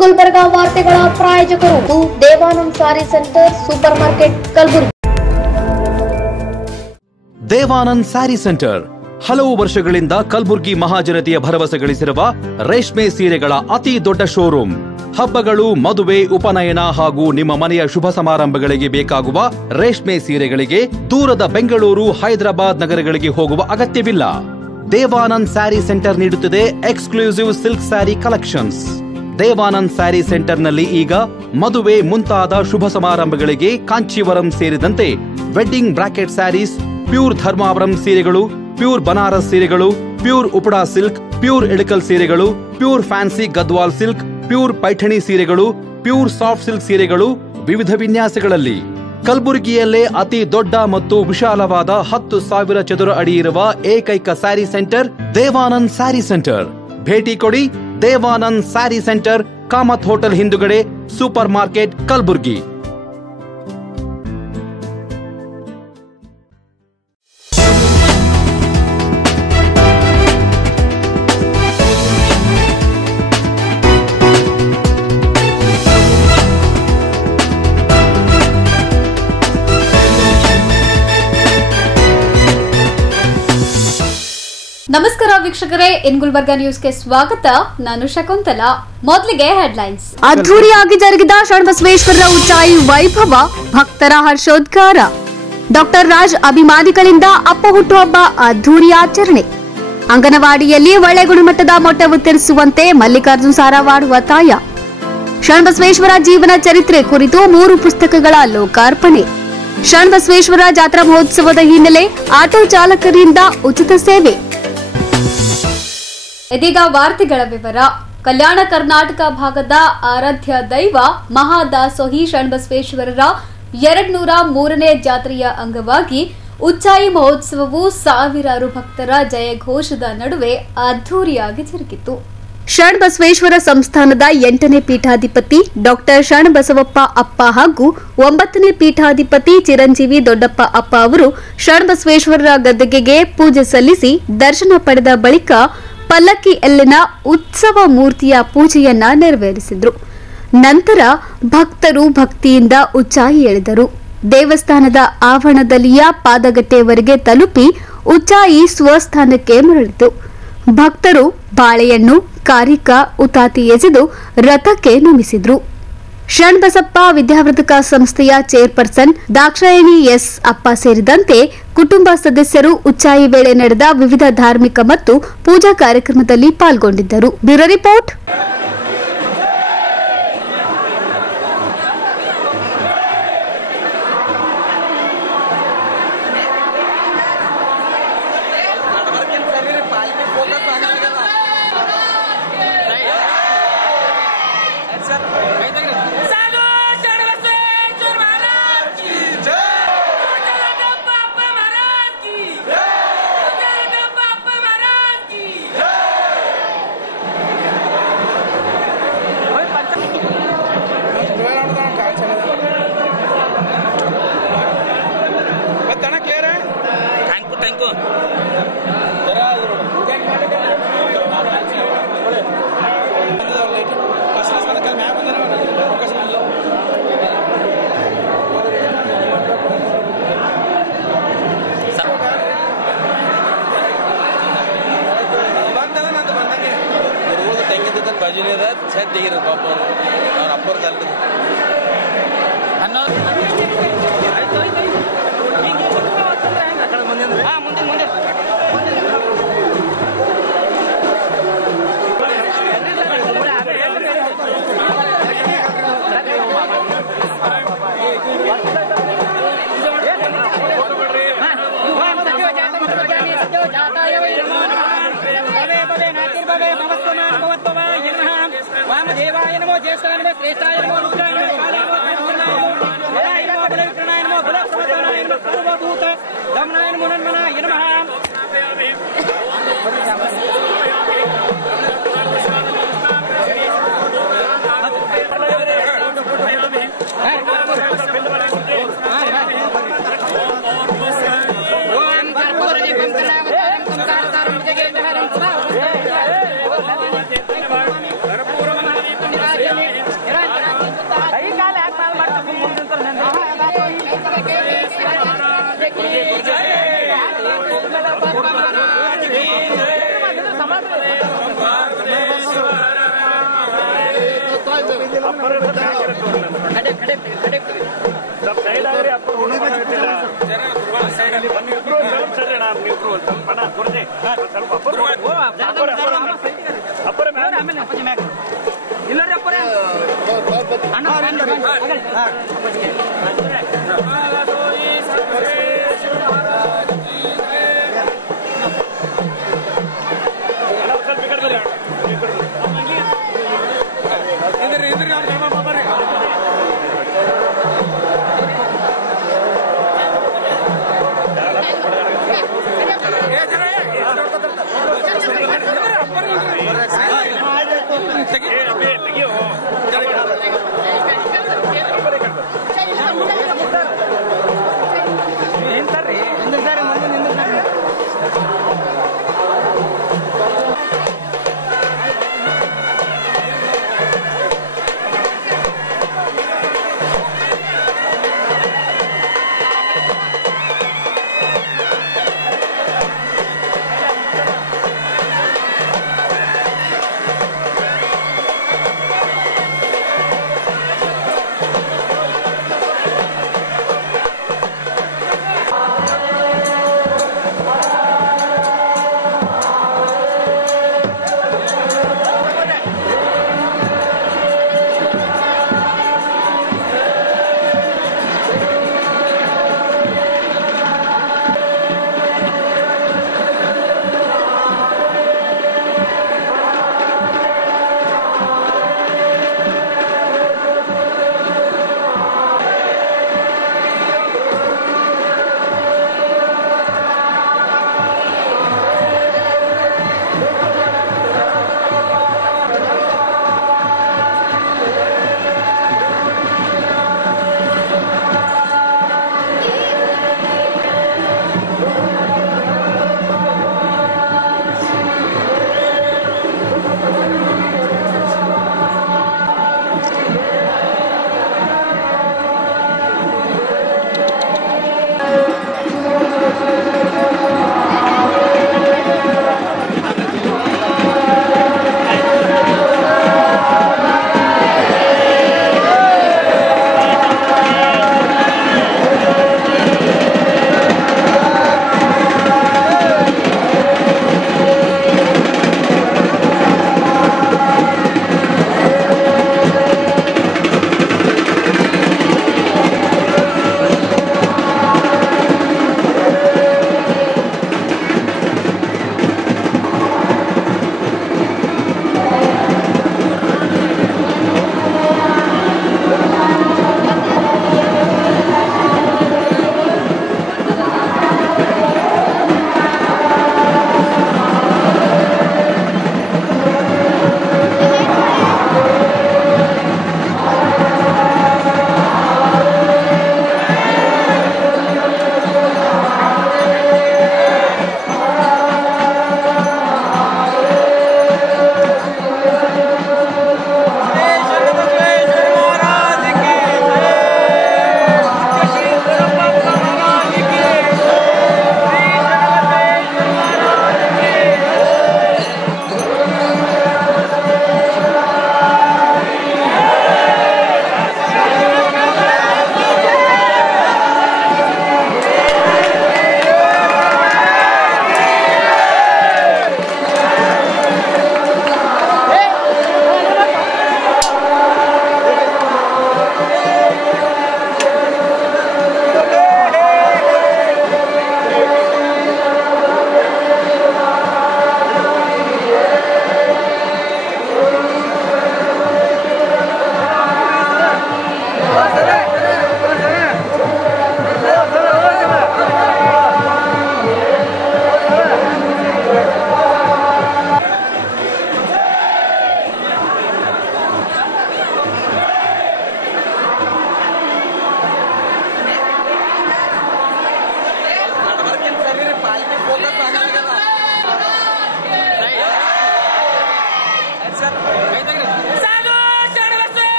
ಗುಲ್ಬರ್ಗಾ ವಾರ್ತೆಗಳ ಪ್ರಾಯೋಜಕರು Devanand sari centre super market Kalaburagi. Devanand sari centre ಹಲವು ವರ್ಷಗಳಿಂದ ಕಲಬುರಗಿ ಮಹಾಜನತೆಯ ಭರವಸೆ ಗಳಿಸಿರುವ ರೇಷ್ಮೆ ಸೀರೆಗಳ ಅತಿ ದೊಡ್ಡ ಶೋರೂಮ್. ಹಬ್ಬಗಳು, ಮದುವೆ, ಉಪನಯನ ಹಾಗೂ ನಿಮ್ಮ ಮನೆಯ ಶುಭ ಸಮಾರಂಭಗಳಿಗೆ ಬೇಕಾಗುವ ರೇಷ್ಮೆ ಸೀರೆಗಳಿಗೆ ದೂರದ ಬೆಂಗಳೂರು, ಹೈದರಾಬಾದ್ ನಗರಗಳಿಗೆ ಹೋಗುವ ಅಗತ್ಯವಿಲ್ಲ. ದೇವಾನಂದ್ ಸ್ಯಾರಿ ಸೆಂಟರ್ ನೀಡುತ್ತಿದೆ exclusive silk sari collections. Devanand sari ಸೆಂಟರ್ನಲ್ಲಿ ಈಗ ಮದುವೆ ಮುಂತಾದ ಶುಭ ಸಮಾರಂಭಗಳಿಗೆ ಕಾಂಚೀವರಂ ಸೇರಿದಂತೆ wedding brocade saris, pure Dharmavaram ಸೀರೆಗಳು, ಪ್ಯೂರ್ ಬನಾರಸ್ ಸೀರೆಗಳು, pure Uppada silk, pure Ilkal ಸೀರೆಗಳು, pure fancy Gadwal silk, pure Paithani ಸೀರೆಗಳು, ಪ್ಯೂರ್ ಸಾಫ್ಟ್ ಸಿಲ್ಕ್ ಸೀರೆಗಳು ವಿವಿಧ ವಿನ್ಯಾಸಗಳಲ್ಲಿ. ಕಲಬುರಗಿಯಲ್ಲೇ ಅತಿ ದೊಡ್ಡ ಮತ್ತು ವಿಶಾಲವಾದ 10,000 ಚದುರ ಅಡಿ ಇರುವ ಏಕೈಕ ಸ್ಯಾರಿ ಸೆಂಟರ್ ದೇವಾನಂದ್ ಸ್ಯಾರಿ ಸೆಂಟರ್. ಭೇಟಿ ಕೊಡಿ. ದೇವಾನಂದ್ ಸ್ಯಾರಿ ಸೆಂಟರ್, ಕಾಮತ್ ಹೋಟೆಲ್ ಹಿಂದುಗಡೆ, ಸೂಪರ್ ಮಾರ್ಕೆಟ್, ಕಲಬುರಗಿ. ನಮಸ್ಕಾರ ವೀಕ್ಷಕರೇ, ಇನ್ ಗುಲ್ಬರ್ಗಾ ನ್ಯೂಸ್ಗೆ ಸ್ವಾಗತ. ನಾನು ಶಕುಂತಲಾ. ಮೊದಲಿಗೆ ಹೆಡ್ಲೈನ್ಸ್. ಅದ್ಧೂರಿಯಾಗಿ ಜರುಗಿದ ಶರಣಬಸವೇಶ್ವರರ ಉಚ್ಚಾಯಿ ವೈಭವ, ಭಕ್ತರ ಹರ್ಷೋದ್ಗಾರ. ಡಾಕ್ಟರ್ ರಾಜ್ ಅಭಿಮಾನಿಗಳಿಂದ ಅಪ್ಪ ಹುಟ್ಟುಹಬ್ಬ ಅದ್ಧೂರಿ ಆಚರಣೆ. ಅಂಗನವಾಡಿಯಲ್ಲಿ ಒಳ್ಳೆ ಗುಣಮಟ್ಟದ ಮೊಟ್ಟೆ ವಿತರಿಸುವಂತೆ ಮಲ್ಲಿಕಾರ್ಜುನ್ ಸಾರವಾಡ್ ಒತ್ತಾಯ. ಶರಣಬಸವೇಶ್ವರ ಜೀವನ ಚರಿತ್ರೆ ಕುರಿತು 3 ಪುಸ್ತಕಗಳ ಲೋಕಾರ್ಪಣೆ. ಶರಣಬಸವೇಶ್ವರ ಜಾತ್ರಾ ಮಹೋತ್ಸವದ ಹಿನ್ನೆಲೆ ಆಟೋ ಚಾಲಕರಿಂದ ಉಚಿತ ಸೇವೆ. ಇದೀಗ ವಾರ್ತೆಗಳ ವಿವರ. ಕಲ್ಯಾಣ ಕರ್ನಾಟಕ ಭಾಗದ ಆರಾಧ್ಯ ದೈವ ಮಹಾದಾಸೋಹಿ ಶರಣಬಸವೇಶ್ವರರ 203ನೇ ಜಾತ್ರೆಯ ಅಂಗವಾಗಿ ಉಚ್ಚಾಯಿ ಮಹೋತ್ಸವವು ಸಾವಿರಾರು ಭಕ್ತರ ಜಯಘೋಷದ ನಡುವೆ ಅದ್ಧೂರಿಯಾಗಿ ಜರುಗಿತು. ಶರಣಬಸವೇಶ್ವರ ಸಂಸ್ಥಾನದ 8ನೇ ಪೀಠಾಧಿಪತಿ ಡಾಕ್ಟರ್ ಶರಣಬಸವಪ್ಪ ಅಪ್ಪ ಹಾಗೂ 9ನೇ ಪೀಠಾಧಿಪತಿ ಚಿರಂಜೀವಿ ದೊಡ್ಡಪ್ಪ ಅಪ್ಪ ಅವರು ಶರಣಬಸವೇಶ್ವರರ ಗದ್ದುಗೆಗೆ ಪೂಜೆ ಸಲ್ಲಿಸಿ ದರ್ಶನ ಪಡೆದ ಬಳಿಕ ಪಲ್ಲಕ್ಕಿಯಲ್ಲಿನ ಉತ್ಸವ ಮೂರ್ತಿಯ ಪೂಜೆಯನ್ನ ನೆರವೇರಿಸಿದ್ರು. ನಂತರ ಭಕ್ತರು ಭಕ್ತಿಯಿಂದ ಉಚ್ಚಾಯಿ ಎಳೆದರು. ದೇವಸ್ಥಾನದ ಆವರಣದಲ್ಲಿಯ ಪಾದಗಟ್ಟೆಯವರೆಗೆ ತಲುಪಿ ಉಚ್ಚಾಯಿ ಸ್ವಸ್ಥಾನಕ್ಕೆ ಮರಳಿತು. ಭಕ್ತರು ಬಾಳೆಹಣ್ಣು, ಕಾರಿಕ, ಉತಾತಿ ಎಸೆದು ರಥಕ್ಕೆ ನಮಿಸಿದ್ರು. ಶರಣಬಸಪ್ಪ ವಿದ್ಯಾವರ್ಧಕ ಸಂಸ್ಥೆಯ ಚೇರ್ಪರ್ಸನ್ ದಾಕ್ಷಾಯಣಿ ಎಸ್ ಅಪ್ಪ ಸೇರಿದಂತೆ ಕುಟುಂಬ ಸದಸ್ಯರು ಉಚ್ಚಾಯಿ ವೇಳೆ ನಡೆದ ವಿವಿಧ ಧಾರ್ಮಿಕ ಮತ್ತು ಪೂಜಾ ಕಾರ್ಯಕ್ರಮದಲ್ಲಿ ಪಾಲ್ಗೊಂಡಿದ್ದರು. Bureau report.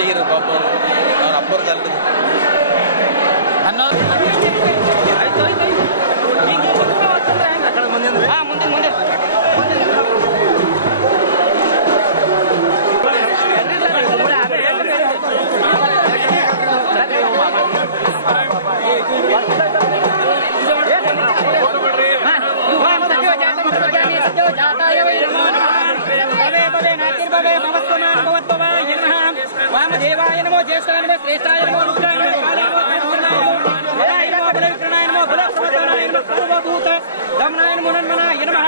ಒಟ್ಟಿಗೆ ಪಾಪ ಅವ್ರ ಅಪ್ಪರದಲ್ಲ वामदेवाय नमो ज्येष्ठाय नमो श्रेष्ठाय नमो रुद्राय नमो कालाय नमो बलविक्रणाय नमो बलप्रवतनाय नमो सर्वभूत दमनाय नमो नन्मनाय नमः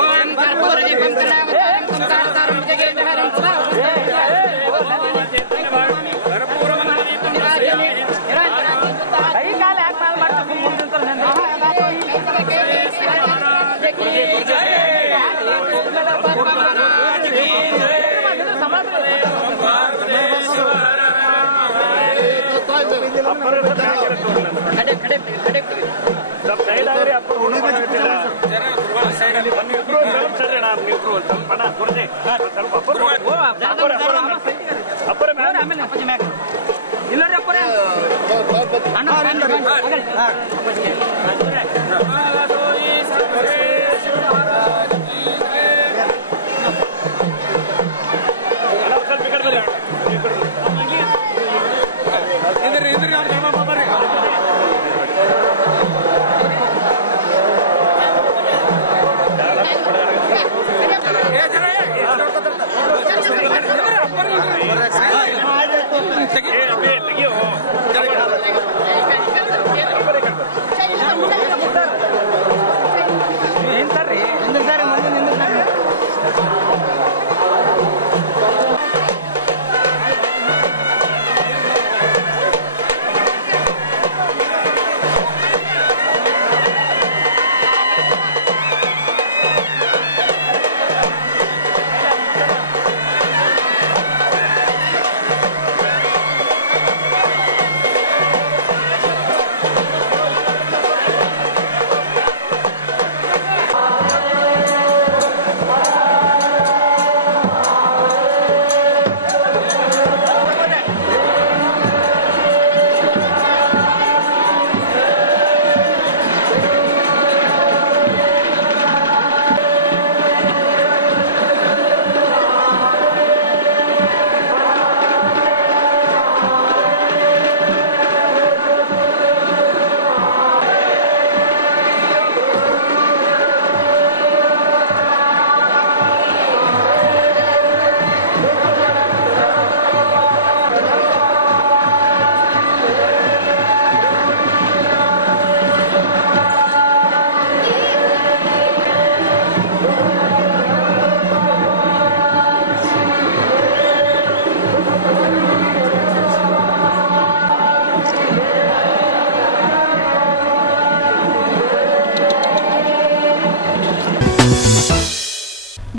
ओम कर्पूरदीपं कलावतारं संसारसारं जगेन्द्रहरं सदा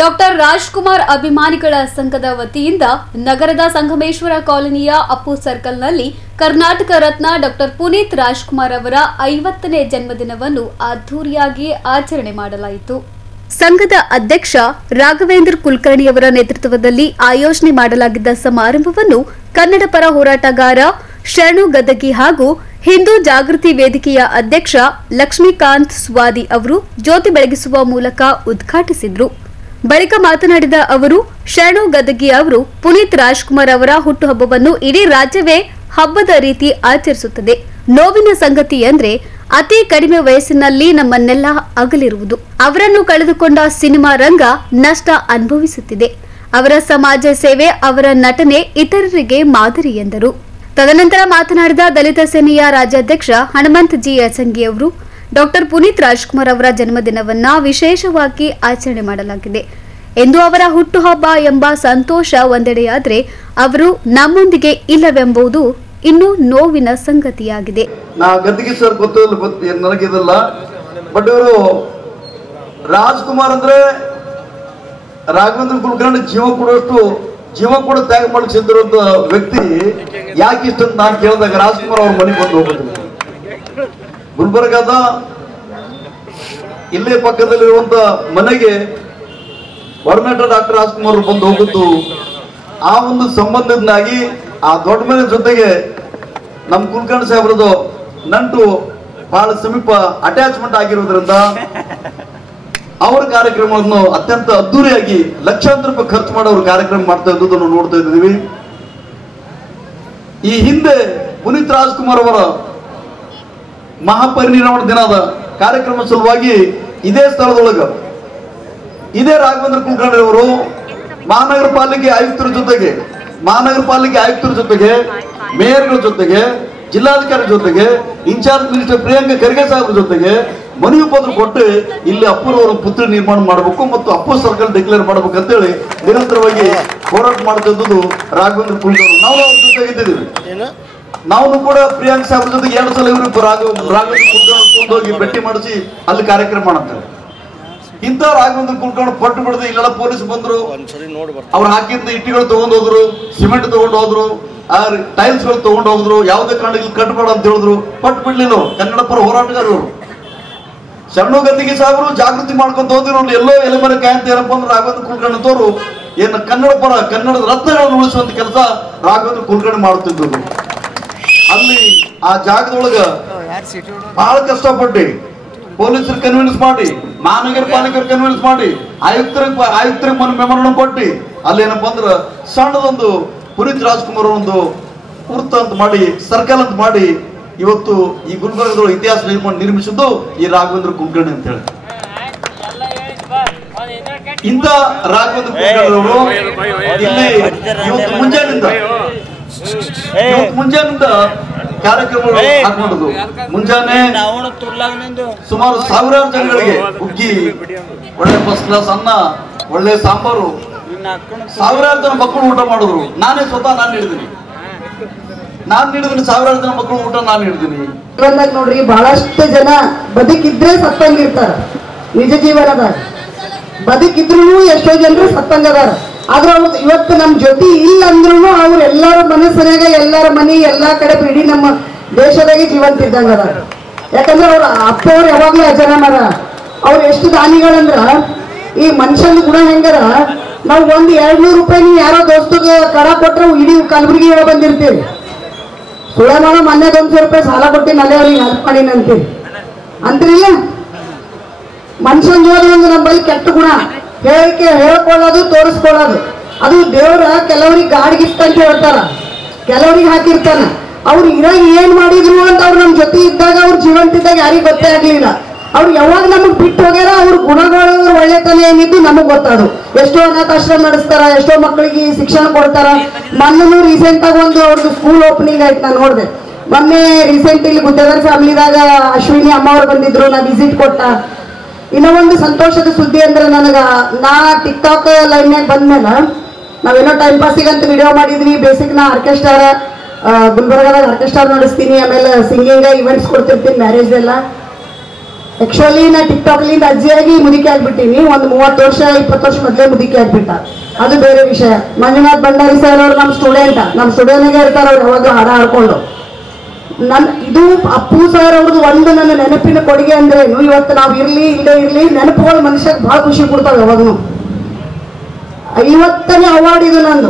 ಡಾಕ್ಟರ್ ರಾಜ್ಕುಮಾರ್ ಅಭಿಮಾನಿಗಳ ಸಂಘದ ವತಿಯಿಂದ ನಗರದ ಸಂಗಮೇಶ್ವರ ಕಾಲೋನಿಯ ಅಪ್ಪು ಸರ್ಕಲ್ನಲ್ಲಿ ಕರ್ನಾಟಕ ರತ್ನ ಡಾಕ್ಟರ್ ಪುನೀತ್ ರಾಜ್ಕುಮಾರ್ ಅವರ 50ನೇ ಜನ್ಮದಿನವನ್ನು ಅದ್ದೂರಿಯಾಗಿ ಆಚರಣೆ ಮಾಡಲಾಯಿತು. ಸಂಘದ ಅಧ್ಯಕ್ಷ ರಾಘವೇಂದ್ರ ಕುಲಕರ್ಣಿ ಅವರ ನೇತೃತ್ವದಲ್ಲಿ ಆಯೋಜನೆ ಮಾಡಲಾಗಿದ್ದ ಸಮಾರಂಭವನ್ನು ಕನ್ನಡ ಪರ ಹೋರಾಟಗಾರ ಶರಣು ಗದಗಿ ಹಾಗೂ ಹಿಂದೂ ಜಾಗೃತಿ ವೇದಿಕೆಯ ಅಧ್ಯಕ್ಷ ಲಕ್ಷ್ಮೀಕಾಂತ್ ಸ್ವಾದಿ ಅವರು ಜ್ಯೋತಿ ಬೆಳಗಿಸುವ ಮೂಲಕ ಉದ್ಘಾಟಿಸಿದರು. ಬಳಿಕ ಮಾತನಾಡಿದ ಅವರು, ಶರಣು ಗದಗಿ ಅವರು ಪುನೀತ್ ರಾಜ್ಕುಮಾರ್ ಅವರ ಹುಟ್ಟುಹಬ್ಬವನ್ನು ಇಡೀ ರಾಜ್ಯವೇ ಹಬ್ಬದ ರೀತಿ ಆಚರಿಸುತ್ತದೆ. ನೋವಿನ ಸಂಗತಿ ಅಂದ್ರೆ ಅತಿ ಕಡಿಮೆ ವಯಸ್ಸಿನಲ್ಲಿ ನಮ್ಮನ್ನೆಲ್ಲ ಅಗಲಿರುವುದು. ಅವರನ್ನು ಕಳೆದುಕೊಂಡ ಸಿನಿಮಾ ರಂಗ ನಷ್ಟ ಅನುಭವಿಸುತ್ತಿದೆ. ಅವರ ಸಮಾಜ ಸೇವೆ, ಅವರ ನಟನೆ ಇತರರಿಗೆ ಮಾದರಿ ಎಂದರು. ತದನಂತರ ಮಾತನಾಡಿದ ದಲಿತ ಸೇನೆಯ ರಾಜ್ಯಾಧ್ಯಕ್ಷ ಹನುಮಂತ್ ಜಿ ಯಚಂಗಿ ಅವರು, ಡಾಕ್ಟರ್ ಪುನೀತ್ ರಾಜ್ಕುಮಾರ್ ಅವರ ಜನ್ಮದಿನವನ್ನ ವಿಶೇಷವಾಗಿ ಆಚರಣೆ ಮಾಡಲಾಗಿದೆ ಎಂದು, ಅವರ ಹುಟ್ಟುಹಬ್ಬ ಎಂಬ ಸಂತೋಷ ಒಂದೆಡೆಯಾದರೆ ಅವರು ನಮ್ಮೊಂದಿಗೆ ಇಲ್ಲವೆಂಬುದು ಇನ್ನೂ ನೋವಿನ ಸಂಗತಿಯಾಗಿದೆ. ಗದ್ದಿಗೆ ಸರ್ ಗೊತ್ತು ನನಗಿದಲ್ಲ, ಬಟ್ ಇವರು ರಾಜ್ಕುಮಾರ್ ಅಂದ್ರೆ ರಾಘವೇಂದ್ರ ಕುಲಕರ್ಣಿ ಜೀವ ಕೊಡುವಷ್ಟು ಜೀವ ಕೂಡ ತ್ಯಾಗ ಮಾಡಲಿಕ್ಕೆ ಸಿದ್ಧರುವಂತ ವ್ಯಕ್ತಿ ಯಾಕೆ ಇಷ್ಟಂತ ನಾನು ಕೇಳಿದಾಗ ರಾಜ್ಕುಮಾರ್ ಅವ್ರ ಮನೆಗೆ ಬಂದು ಹೋಗೋದಿಲ್ಲ. ಗುಲ್ಬರ್ಗಾದ ಇಲ್ಲೇ ಪಕ್ಕದಲ್ಲಿರುವಂತ ಮನೆಗೆ ವರ್ಣಟ ಡಾಕ್ಟರ್ ರಾಜ್ಕುಮಾರ್ ಬಂದು ಹೋಗುತ್ತು. ಆ ಒಂದು ಸಂಬಂಧದಿಂದಾಗಿ ಆ ದೊಡ್ಡ ಮನೆ ಜೊತೆಗೆ ನಮ್ಮ ಕುಲಕರ್ಣಿ ಸಾಹೇಬ್ರದ್ದು ನಂಟು ಬಹಳ ಸಮೀಪ ಅಟ್ಯಾಚ್ಮೆಂಟ್ ಆಗಿರೋದ್ರಿಂದ ಅವರ ಕಾರ್ಯಕ್ರಮವನ್ನು ಅತ್ಯಂತ ಅದ್ದೂರಿಯಾಗಿ ಲಕ್ಷಾಂತರ ರೂಪಾಯಿ ಖರ್ಚು ಮಾಡಿ ಅವರು ಕಾರ್ಯಕ್ರಮ ಮಾಡ್ತಾ ಇದ್ದುದನ್ನು ನೋಡ್ತಾ ಇದ್ದೀವಿ. ಈ ಹಿಂದೆ ಪುನೀತ್ ರಾಜ್ಕುಮಾರ್ ಅವರ ಮಹಾಪರಿನಿರ್ವಾಣ ದಿನದ ಕಾರ್ಯಕ್ರಮ ಸಲುವಾಗಿ ಇದೇ ಸ್ಥಳದೊಳಗ ಇದೇ ರಾಘವೇಂದ್ರ ಕುಲಕರ್ಣಿ ಅವರು ಮಹಾನಗರ ಪಾಲಿಕೆ ಆಯುಕ್ತರ ಜೊತೆಗೆ ಮೇಯರ್ಗಳ ಜೊತೆಗೆ ಜಿಲ್ಲಾಧಿಕಾರಿ ಜೊತೆಗೆ ಇನ್ಚಾರ್ಜ್ ಮಿನಿಸ್ಟರ್ ಪ್ರಿಯಾಂಕ ಖರ್ಗೆ ಸಾಹೇಬ್ರ ಜೊತೆಗೆ ಮನವಿ ಪತ್ರ ಕೊಟ್ಟು ಇಲ್ಲಿ ಅಪ್ಪುರವರ ಪುತ್ರಿ ನಿರ್ಮಾಣ ಮಾಡಬೇಕು ಮತ್ತು ಅಪ್ಪು ಸರ್ಕಲ್ ಡಿಕ್ಲೇರ್ ಮಾಡಬೇಕು ಅಂತೇಳಿ ನಿರಂತರವಾಗಿ ಹೋರಾಟ ಮಾಡ್ತಿದ್ದು ರಾಘವೇಂದ್ರ ಕುಲಕರ್ಣಿ. ನಾವು ಅವ್ರ ಜೊತೆಗೆ ಇದ್ದಿದ್ದೀವಿ. ನಾವು ಕೂಡ ಪ್ರಿಯಾಂಕ ಸಾಹೇಬ್ರ ಜೊತೆಗೆ 2 ಸಲ ಇವರು ರಾಘವೇಂದ್ರ ಕುಲಕರ್ಣಿ ಹೋಗಿ ಭೇಟಿ ಮಾಡಿಸಿ ಅಲ್ಲಿ ಕಾರ್ಯಕ್ರಮ ಮಾಡ್ತಾರೆ. ಇಂಥ ರಾಘವೇಂದ್ರ ಕುಲಕರ್ಣಿ ಪಟ್ಟು ಬಿಡದೆ ಇಲ್ಲೆಲ್ಲ ಪೊಲೀಸ್ ಬಂದ್ರು, ಅವ್ರು ಹಾಕಿದ್ದ ಇಟ್ಟಿಗಳು ತಗೊಂಡ್ ಹೋದ್ರು, ಸಿಮೆಂಟ್ ತಗೊಂಡು ಹೋದ್ರು, ಟೈಲ್ಸ್ ಗಳು ತಗೊಂಡು ಹೋದ್ರು, ಯಾವುದೇ ಕಾರಣಕ್ಕೆ ಕಟ್ಟಬೇಡ ಅಂತ ಹೇಳಿದ್ರು. ಪಟ್ಟು ಬಿಡ್ಲಿಲ್ಲ. ಕನ್ನಡ ಪರ ಹೋರಾಟಗಾರರು ಶರಣು ಗದ್ದಿಗೆ ಸಾಹೇಬರು ಜಾಗೃತಿ ಮಾಡ್ಕೊಂತ ಹೋದ್ರು. ಎಲ್ಲೋ ಎಲೆಮರೆ ಕಾಯಂತ ಏನಪ್ಪ ಅಂದ್ರೆ ರಾಘವೇಂದ್ರ ಕುಲಕರ್ಣಿ ಅಂತವ್ರು ಏನು ಕನ್ನಡದ ರತ್ನಗಳನ್ನು ಉಳಿಸುವಂತ ಕೆಲಸ ರಾಘವೇಂದ್ರ ಕುಲಕರ್ಣಿ ಮಾಡುತ್ತಿದ್ರು. ಅಲ್ಲಿ ಆ ಜಾಗದೊಳಗ ಬಹಳ ಕಷ್ಟಪಟ್ಟು ಪೊಲೀಸರು ಕನ್ವಿನ್ಸ್ ಮಾಡಿ, ಮಹಾನಗರ ಪಾಲಿಕೆ ಕನ್ವಿನ್ಸ್ ಮಾಡಿ, ಆಯುಕ್ತರಿಗೆ ಮೆಮೊರಂಡಮ್ ಕೊಟ್ಟು ಅಲ್ಲಿ ಏನಪ್ಪ ಅಂದ್ರೆ ಸಣ್ಣದೊಂದು ಪುನೀತ್ ರಾಜ್ಕುಮಾರ್ ಒಂದು ವೃತ್ತ ಅಂತ ಮಾಡಿ, ಸರ್ಕಲ್ ಅಂತ ಮಾಡಿ ಇವತ್ತು ಈ ಗುಲ್ಬರ್ಗದೊಳಗೆ ಇತಿಹಾಸ ನಿರ್ಮಿಸಿದ್ದು ಈ ರಾಘವೇಂದ್ರ ಕುಲಕರ್ಣಿ ಅಂತ ಹೇಳಿ. ಇಂಥ ರಾಘವೇಂದ್ರ ಕುಲಕರ್ಣಿ ಅವರು ಇಲ್ಲಿ ಇವತ್ತು ಮುಂಜಾನಿಂದ ಕಾರ್ಯಕ್ರಮಗಳು ಹಾಕೊಂಡು ಮುಂಜಾನೆ ಸುಮಾರು 1000 ಜನಗಳಿಗೆ ಹುಗ್ಗಿ, ಒಳ್ಳೆ ಫಸ್ಟ್ ಕ್ಲಾಸ್ ಅನ್ನ, ಒಳ್ಳೆ ಸಾಂಬಾರು, 1000 ಜನ ಮಕ್ಕಳು ಊಟ ಮಾಡಿದ್ರು. ನಾನೇ ಸ್ವತಃ ನಾನು ಹಿಡಿದೀನಿ 1000 ಜನ ಮಕ್ಕಳು ಊಟ ನಾನು ಹಿಡಿದೀನಿ. ಜೀವನದಾಗ ನೋಡ್ರಿ ಬಹಳಷ್ಟು ಜನ ಬದುಕಿದ್ರೆ ಸತ್ತಂಗಿರ್ತಾರ. ನಿಜ ಜೀವನದಾಗ ಬದುಕಿದ್ರು ಎಷ್ಟೋ ಜನರು ಸತ್ತಂಗದಾರ. ಆದ್ರೆ ಅವ್ರು ಇವತ್ತು ನಮ್ ಜೊತೆ ಇಲ್ಲ ಅಂದ್ರೂ ಅವ್ರು ಎಲ್ಲರ ಮನಸ್ಸಿನಾಗ ಎಲ್ಲರ ಮನಿ ಎಲ್ಲಾ ಕಡೆ ಇಡೀ ನಮ್ಮ ದೇಶದಾಗೆ ಜೀವಂತ ಇದ್ದಂಗ ಅದಾರ. ಯಾಕಂದ್ರೆ ಅವ್ರ ಅಪ್ಪ ಅವ್ರು ಯಾವಾಗ್ಲೂ ಅಜರಾಮರ. ಅವ್ರು ಎಷ್ಟು ದಾನಿಗಳಂದ್ರ ಈ ಮನುಷ್ಯನ ಗುಣ ಹೆಂಗರ, ನಾವು ಒಂದ್ 200 ರೂಪಾಯಿ ನೀವು ಯಾರೋ ದೋಸ್ತಗ ಕಡ ಕೊಟ್ರೆ ಇಡೀ ಕಲಬುರಗಿ ಬಂದಿರ್ತೀವಿ. ಸುಳಮಾನ ಮೊನ್ನೆ 100 ರೂಪಾಯಿ ಸಾಲ ಕೊಟ್ಟಿ ಮನೆ ಅವ್ರಿಗೆ ಹೆಲ್ಪ್ ಮಾಡೀನಿ ಅಂತೀವಿ ಅಂತ್ರಿಲ್ಲ. ಮನುಷ್ಯನ ಒಂದು ನಮ್ಮಲ್ಲಿ ಕೆಟ್ಟ ಗುಣ ಹೇಳ್ಕೊಳ್ಳೋದು, ತೋರಿಸ್ಕೊಳ್ಳೋದು. ಅದು ದೇವ್ರ ಕೆಲವ್ರಿಗೆ ಗಾಡ್ ಗಿಫ್ಟ್ ಅಂತ ಹೇಳ್ತಾರ, ಕೆಲವ್ರಿಗೆ ಹಾಕಿರ್ತಾನ. ಅವ್ರು ಇರಾಗ ಏನ್ ಮಾಡಿದ್ರು ಅಂತ ಅವ್ರು ನಮ್ ಜೊತೆ ಇದ್ದಾಗ, ಅವ್ರ ಜೀವಂತ ಇದ್ದಾಗ ಯಾರಿಗೂ ಗೊತ್ತೇ ಆಗ್ಲಿಲ್ಲ. ಅವ್ರು ಯಾವಾಗ ನಮಗ್ ಬಿಟ್ಟು ಹೋಗ್ಯಾರ, ಅವ್ರ ಗುಣಗಳು ಒಳ್ಳೆತನ ಏನಿದ್ದು ನಮಗ್ ಗೊತ್ತಾದು. ಎಷ್ಟೋ ಅನಾಥಾಶ್ರಮ ನಡೆಸ್ತಾರ, ಎಷ್ಟೋ ಮಕ್ಕಳಿಗೆ ಶಿಕ್ಷಣ ಕೊಡ್ತಾರ. ಮೊನ್ನೆ ರೀಸೆಂಟ್ ಆಗಿ ಒಂದು ಅವ್ರದ್ದು ಸ್ಕೂಲ್ ಓಪನಿಂಗ್ ಆಯ್ತು, ನಾನು ನೋಡಿದೆ. ಮೊನ್ನೆ ರೀಸೆಂಟ್ ಇಲ್ಲಿ ಗುದ್ದೇದಾರ್ ಫ್ಯಾಮಿಲಿದಾಗ ಅಶ್ವಿನಿ ಅಮ್ಮ ಅವ್ರು ಬಂದಿದ್ರು, ನಾ ವಿಸಿಟ್ ಕೊಟ್ಟ. ಇನ್ನೂ ಒಂದು ಸಂತೋಷದ ಸುದ್ದಿ ಅಂದ್ರೆ ನಾ ಟಿಕ್ಟಾಕ್ ಲೈನ್ಯಾಗ ಬಂದ್ಮೇಲೆ ನಾವೇನೋ ಟೈಮ್ ಪಾಸಿಗಂತ ವಿಡಿಯೋ ಮಾಡಿದ್ವಿ. ಬೇಸಿಕ್ ನಾ ಆರ್ಕೆಸ್ಟ್ರಾರ ಗುಲ್ಬರ್ಗಾದಾಗ ಆರ್ಕೆಸ್ಟ್ರಾ ನಡೆಸ್ತೀನಿ, ಆಮೇಲೆ ಸಿಂಗಿಂಗ್ ಇವೆಂಟ್ಸ್ ಕೊಡ್ತಿರ್ತೀನಿ, ಮ್ಯಾರೇಜ್ ಎಲ್ಲ. ಆಕ್ಚುಲಿ ನಾ ಟಿಕ್ಟಾಕ್ಲಿಂದ ಅಜ್ಜಿಯಾಗಿ ಮುದುಕಿ ಆಗ್ಬಿಟ್ಟಿನಿ. ಒಂದು 30 ವರ್ಷ 20 ವರ್ಷ ಮೊದಲೇ ಮುದುಕಿ ಆಗ್ಬಿಟ್ಟ, ಅದು ಬೇರೆ ವಿಷಯ. ಮಂಜುನಾಥ್ ಭಂಡಾರಿ ಸರ್ ಅವ್ರು ನಮ್ಮ ಸ್ಟುಡಿಯೋನಾಗೆ ಇರ್ತಾರ. ಅವ್ರು ಯಾವಾಗಲೂ ಹಾಡ ಹಾಡ್ಕೊಂಡು ಇದು ಅಪ್ಪು ಸರ್ ಅವ್ರದ್ದು ಒಂದು ನನ್ನ ನೆನಪಿನ ಕೊಡುಗೆ ಅಂದ್ರೇನು, ಇವತ್ತು ನಾವು ಇರ್ಲಿ ಇಲ್ಲೇ ಇರ್ಲಿ ನೆನಪುಗಳು ಮನುಷ್ಯಕ್ಕೆ ಬಹಳ ಖುಷಿ ಕೊಡ್ತಾವೆ. ಯಾವಾಗನು 50ನೇ ಅವಾರ್ಡ್ ಇದು ನಂದು.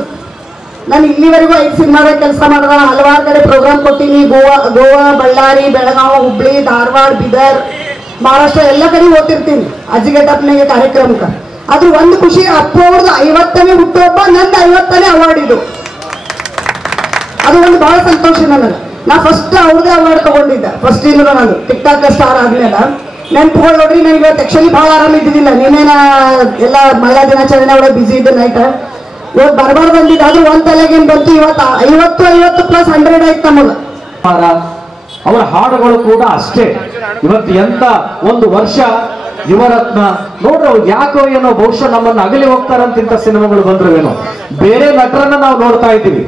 ನಾನು ಇಲ್ಲಿವರೆಗೂ 5 ಸಿನಿಮಾದಾಗ ಕೆಲಸ ಮಾಡಿದ, ಹಲವಾರು ಕಡೆ ಪ್ರೋಗ್ರಾಮ್ ಕೊಟ್ಟಿನಿ. ಗೋವಾ, ಬಳ್ಳಾರಿ, ಬೆಳಗಾವಿ, ಹುಬ್ಳಿ, ಧಾರವಾಡ, ಬೀದರ್, ಮಹಾರಾಷ್ಟ್ರ ಎಲ್ಲ ಕಡೆ ಹೋಗ್ತಿರ್ತೀನಿ ಅಜ್ಜಿಗಟ್ಟಪ್ಪನಿಗೆ ಕಾರ್ಯಕ್ರಮಕ್ಕೆ. ಆದ್ರೂ ಒಂದು ಖುಷಿ, ಅಪ್ಪು ಅವ್ರದ್ದು 50ನೇ ಹುಟ್ಟುಹಬ್ಬ, ನಂದು 50ನೇ ಅವಾರ್ಡ್ ಇದು. ಅದು ಒಂದು ಬಹಳ ಸಂತೋಷ ನನಗೆ. ನಾ ಫಸ್ಟ್ ಅವ್ರದೇ ಅವಾರ್ಡ್ ತಗೊಂಡಿದ್ದೆ ಫಸ್ಟ್ ಇಂದ. ನಾನು ಟಿಕ್ಟಾಕ್ ಸ್ಟಾರ್ ಆದ್ಮೇಲೆ ನೆನ್ಪುಗಳು ನೋಡ್ರಿ, ನನಗೆ ಇವತ್ತು ಆಕ್ಚುಲಿ ಭಾಳ ಆರಾಮ ಇದ್ದಿದ್ದಿಲ್ಲ. ನಿನ್ನೇನ ಎಲ್ಲ ಮಹಿಳಾ ದಿನಾಚರಣೆ ಒಳಗೆ ಬಿಸಿ ಇದ್ದೆ ನೈಟ್. ಇವತ್ತು ಬರ್ಬಾರ್ದು ಬಂದಿದ್ದೆ, ಆದ್ರೂ ಒಂದ್ ತಲೆಗೇನ್ ಬಂತು. ಇವತ್ತು 50 ಪ್ಲಸ್ 100 ಆಯ್ತು ನಮಗ. ಅವರ ಹಾಡುಗಳು ಕೂಡ ಅಷ್ಟೇ. ಇವತ್ತು ಎಂತ ಒಂದು ವರ್ಷ ಯುವರತ್ನ ನೋಡ್ರಿ, ಅವ್ರು ಯಾಕೋ ಏನೋ ಬಹುಶಃ ನಮ್ಮನ್ನು ಅಗಲಿ ಹೋಗ್ತಾರಂತ ಸಿನಿಮಾಗಳು ಬಂದ್ರು ಏನೋ. ಬೇರೆ ನಟರನ್ನ ನಾವು ನೋಡ್ತಾ ಇದ್ದೀವಿ,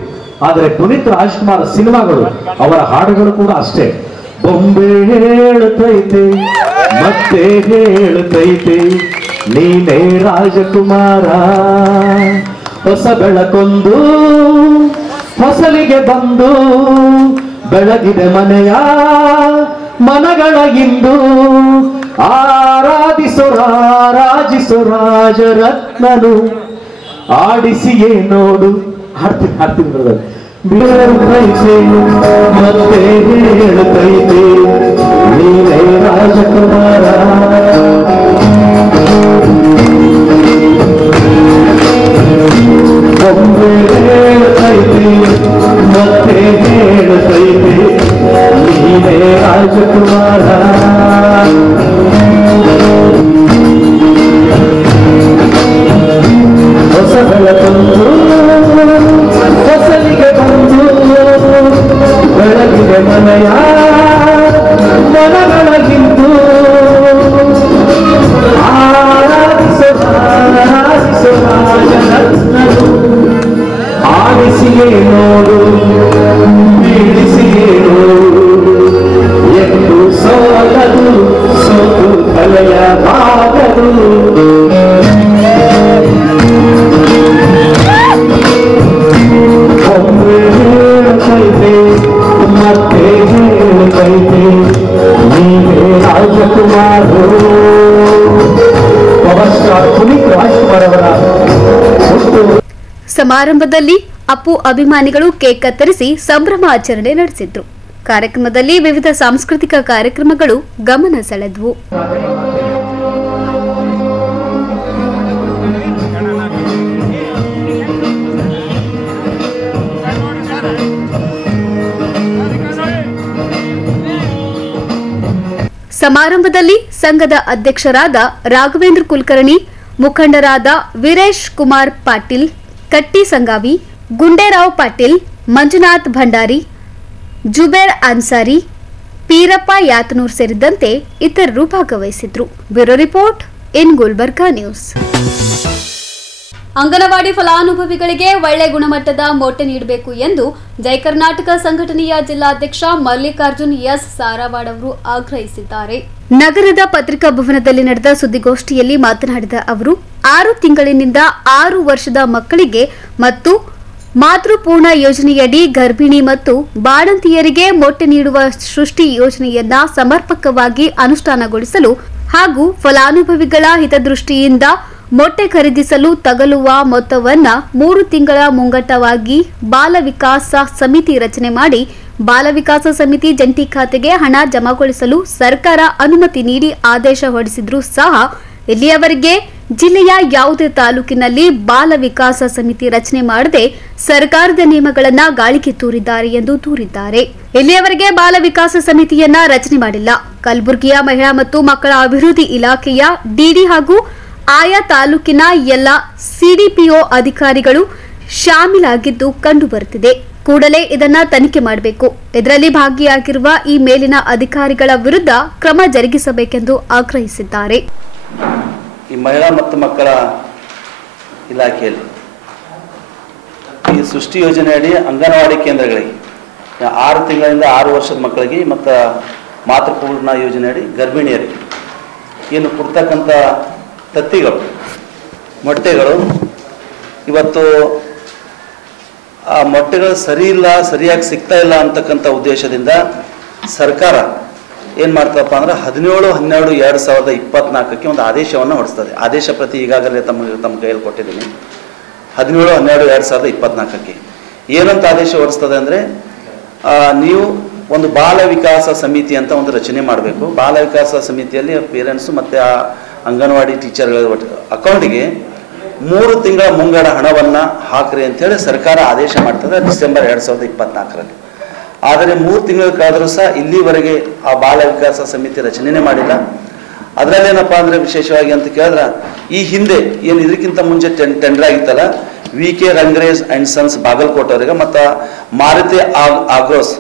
ಆದ್ರೆ ಪುನೀತ್ ರಾಜ್ಕುಮಾರ್ ಸಿನಿಮಾಗಳು, ಅವರ ಹಾಡುಗಳು ಕೂಡ ಅಷ್ಟೇ. ಬೊಂಬೆ ಹೇಳ್ತೈತೆ ಮತ್ತೆ ಹೇಳ್ತೈತೆ ನೀನೇ ರಾಜಕುಮಾರ, ಹೊಸ ಬೆಳಕೊಂದು ಹೊಸಲಿಗೆ ಬಂದು ಬೆಳಗಿದೆ ಮನೆಯ ಮನಗಳ ಇಂದು ಆರಾಧಿಸೋ ರಾಜರತ್ನನು ಆಡಿಸಿಯೇ ನೋಡು. ಹಾಡ್ತೀನಿ ಬ್ರದರ್. ಬೀಳ್ತೈತೆ ಮತ್ತೆ ಹೇಳ್ತೈತೆ ನೀನೇ ರಾಜಕುಮಾರ. ಒಮ್ಮೆ ಹೇಳ್ತೈತೆ ಮತ್ತೆ ಹೇಳ್ತೈತೆ ನೀನೇ ರಾಜಕುಮಾರ. ಹೊಸ ಬೆಳಕಂದು ಹೊಸಲಿಗೆ ಬಂದು ಬೆಳಗಿದೆ ಮನೆಯ ಮನಗಳಗಿಂದು ಆರಾಧಿಸೋ ರಾಜರತ್ನನು ಆಡಿಸಿಯೇ ನೋಡು ಬೀಳಿಸಿಯೇ ನೋಡು ಎಂದು ಸೋಲದು ಸೋತು ತಲೆಯ ಬಾಗದು. ಮತ್ತೆ ಹೇಳ್ತೈತೆ ನೀವೇ ರಾಜಕುಮಾರು. ಪವರ್ ಸ್ಟಾರ್ ಪುನೀತ್ ರಾಜ್ಕುಮಾರ್ ಅವರ ಸಮಾರಂಭದಲ್ಲಿ ಅಪ್ಪು ಅಭಿಮಾನಿಗಳು ಕೇಕ್ ಕತ್ತರಿಸಿ ಸಂಭ್ರಮ ಆಚರಣೆ ನಡೆಸಿದ್ರು. ಕಾರ್ಯಕ್ರಮದಲ್ಲಿ ವಿವಿಧ ಸಾಂಸ್ಕೃತಿಕ ಕಾರ್ಯಕ್ರಮಗಳು ಗಮನ ಸೆಳೆದವು. ಸಮಾರಂಭದಲ್ಲಿ ಸಂಘದ ಅಧ್ಯಕ್ಷರಾದ ರಾಘವೇಂದ್ರ ಕುಲಕರ್ಣಿ, ಮುಖಂಡರಾದ ವೀರೇಶ್ ಕುಮಾರ್ ಪಾಟೀಲ್, ಕಟ್ಟಿ ಸಂಗಾವಿ, ಗುಂಡೇರಾವ್ ಪಾಟೀಲ್, ಮಂಜುನಾಥ್ ಭಂಡಾರಿ, ಜುಬೇರ್ ಅನ್ಸಾರಿ, ಪೀರಪ್ಪ ಯಾತನೂರ್ ಸೇರಿದಂತೆ ಇತರರು ಭಾಗವಹಿಸಿದ್ರು. Bureau report in Gulbarga news. Anganwadi ಫಲಾನುಭವಿಗಳಿಗೆ ಒಳ್ಳೆ ಗುಣಮಟ್ಟದ ಮೊಟ್ಟೆ ನೀಡಬೇಕು ಎಂದು ಜೈ ಕರ್ನಾಟಕ ಸಂಘಟನೆಯ ಜಿಲ್ಲಾಧ್ಯಕ್ಷ ಮಲ್ಲಿಕಾರ್ಜುನ್ ಎಸ್ ಸಾರಾವಾಡ್ ಅವರು ಆಗ್ರಹಿಸಿದ್ದಾರೆ. ನಗರದ ಪತ್ರಿಕಾ ಭವನದಲ್ಲಿ ನಡೆದ ಸುದ್ದಿಗೋಷ್ಠಿಯಲ್ಲಿ ಮಾತನಾಡಿದ ಅವರು 6 ತಿಂಗಳಿನಿಂದ 6 ವರ್ಷದ ಮಕ್ಕಳಿಗೆ ಮತ್ತು ಮಾತೃಪೂರ್ಣ ಯೋಜನೆಯಡಿ ಗರ್ಭಿಣಿ ಮತ್ತು ಬಾಣಂತಿಯರಿಗೆ ಮೊಟ್ಟೆ ನೀಡುವ ಸೃಷ್ಟಿ ಯೋಜನೆಯನ್ನ ಸಮರ್ಪಕವಾಗಿ ಅನುಷ್ಠಾನಗೊಳಿಸಲು ಹಾಗೂ ಫಲಾನುಭವಿಗಳ ಹಿತದೃಷ್ಟಿಯಿಂದ ಮೊಟ್ಟೆ ಖರೀದಿಸಲು ತಗಲುವ ಮೊತ್ತವನ್ನ 3 ತಿಂಗಳ ಮುಂಗಟ್ಟವಾಗಿ ಬಾಲ ವಿಕಾಸ ಸಮಿತಿ ರಚನೆ ಮಾಡಿ ಬಾಲ ವಿಕಾಸ ಸಮಿತಿ ಜಂಟಿ ಖಾತೆಗೆ ಹಣ ಜಮಾಗೊಳಿಸಲು ಸರ್ಕಾರ ಅನುಮತಿ ನೀಡಿ ಆದೇಶ ಹೊರಡಿಸಿದ್ರೂ ಸಹ ಇಲ್ಲಿಯವರೆಗೆ ಜಿಲ್ಲೆಯ ಯಾವುದೇ ತಾಲೂಕಿನಲ್ಲಿ ಬಾಲ ವಿಕಾಸ ಸಮಿತಿ ರಚನೆ ಮಾಡದೆ ಸರ್ಕಾರದ ನಿಯಮಗಳನ್ನು ಗಾಳಿಗೆ ತೂರಿದ್ದಾರೆ ಎಂದು ದೂರಿದ್ದಾರೆ. ಇಲ್ಲಿಯವರೆಗೆ ಬಾಲ ವಿಕಾಸ ಸಮಿತಿಯನ್ನ ರಚನೆ ಮಾಡಿಲ್ಲ. ಕಲಬುರಗಿಯ ಮಹಿಳಾ ಮತ್ತು ಮಕ್ಕಳ ಅಭಿವೃದ್ಧಿ ಇಲಾಖೆಯ ಡಿಡಿ ಹಾಗೂ ಆಯಾ ತಾಲೂಕಿನ ಎಲ್ಲ ಸಿಡಿಪಿಒ ಅಧಿಕಾರಿಗಳು ಶಾಮೀಲಾಗಿದ್ದು ಕಂಡುಬರುತ್ತಿದೆ. ಕೂಡಲೇ ಇದನ್ನ ತನಿಖೆ ಮಾಡಬೇಕು. ಇದರಲ್ಲಿ ಭಾಗಿಯಾಗಿರುವ ಈ ಮೇಲಿನ ಅಧಿಕಾರಿಗಳ ವಿರುದ್ಧ ಕ್ರಮ ಜರುಗಿಸಬೇಕೆಂದು ಆಗ್ರಹಿಸಿದ್ದಾರೆ. ಈ ಮಹಿಳಾ ಮತ್ತು ಮಕ್ಕಳ ಇಲಾಖೆಯಲ್ಲಿ ಈ ಸೃಷ್ಟಿ ಯೋಜನೆಯಡಿ ಅಂಗನವಾಡಿ ಕೇಂದ್ರಗಳಿಗೆ 6 ತಿಂಗಳಿಂದ 6 ವರ್ಷದ ಮಕ್ಕಳಿಗೆ ಮತ್ತು ಮಾತೃಪೂರ್ಣ ಯೋಜನೆಯಡಿ ಗರ್ಭಿಣಿಯರಿಗೆ ಏನು ಕೊಡ್ತಕ್ಕಂಥ ತತ್ತಿಗಳು ಮೊಟ್ಟೆಗಳು ಇವತ್ತು ಆ ಮೊಟ್ಟೆಗಳು ಸರಿಯಾಗಿ ಸಿಗ್ತಾ ಇಲ್ಲ ಅಂತಕ್ಕಂಥ ಉದ್ದೇಶದಿಂದ ಸರ್ಕಾರ ಏನು ಮಾಡ್ತಪ್ಪ ಅಂದ್ರೆ 17/12/2024 ಒಂದು ಆದೇಶವನ್ನು ಹೊರಡಿಸ್ತದೆ. ಆದೇಶ ಪ್ರತಿ ಈಗಾಗಲೇ ತಮ್ಮ ಕೈಯಲ್ಲಿ ಕೊಟ್ಟಿದ್ದೀನಿ. 17/12/2024 ಏನಂತ ಆದೇಶ ಹೊರಡಿಸ್ತದೆ ಅಂದರೆ ನೀವು ಒಂದು ಬಾಲ ವಿಕಾಸ ಸಮಿತಿ ಅಂತ ಒಂದು ರಚನೆ ಮಾಡಬೇಕು. ಬಾಲ ವಿಕಾಸ ಸಮಿತಿಯಲ್ಲಿ ಪೇರೆಂಟ್ಸು ಮತ್ತು ಆ ಅಂಗನವಾಡಿ ಟೀಚರ್ಗಳ ಅಕೌಂಟಿಗೆ 3 ತಿಂಗಳ ಮುಂಗಡ ಹಣವನ್ನು ಹಾಕ್ರಿ ಅಂತೇಳಿ ಸರ್ಕಾರ ಆದೇಶ ಮಾಡ್ತದೆ ಡಿಸೆಂಬರ್ 2024ರಲ್ಲಿ. ಆದರೆ 3 ತಿಂಗಳು ಕಳೆದರೂ ಸಹ ಇಲ್ಲಿವರೆಗೆ ಆ ಬಾಲ ವಿಕಾಸ ಸಮಿತಿ ರಚನೆ ಮಾಡಿಲ್ಲ. ಅದರಲ್ಲೇನಪ್ಪ ಅಂದರೆ ವಿಶೇಷವಾಗಿ ಅಂತ ಕೇಳಿದ್ರೆ ಈ ಹಿಂದೆ ಏನು ಇದಕ್ಕಿಂತ ಮುಂಚೆ ಟೆಂಡರ್ ಆಗಿತ್ತಲ್ಲ VK Rangrez and sons Bagalkote ಅವರಿಗೆ ಮತ್ತು ಮಾರುತಿ ಆಗ್ರೋಸ್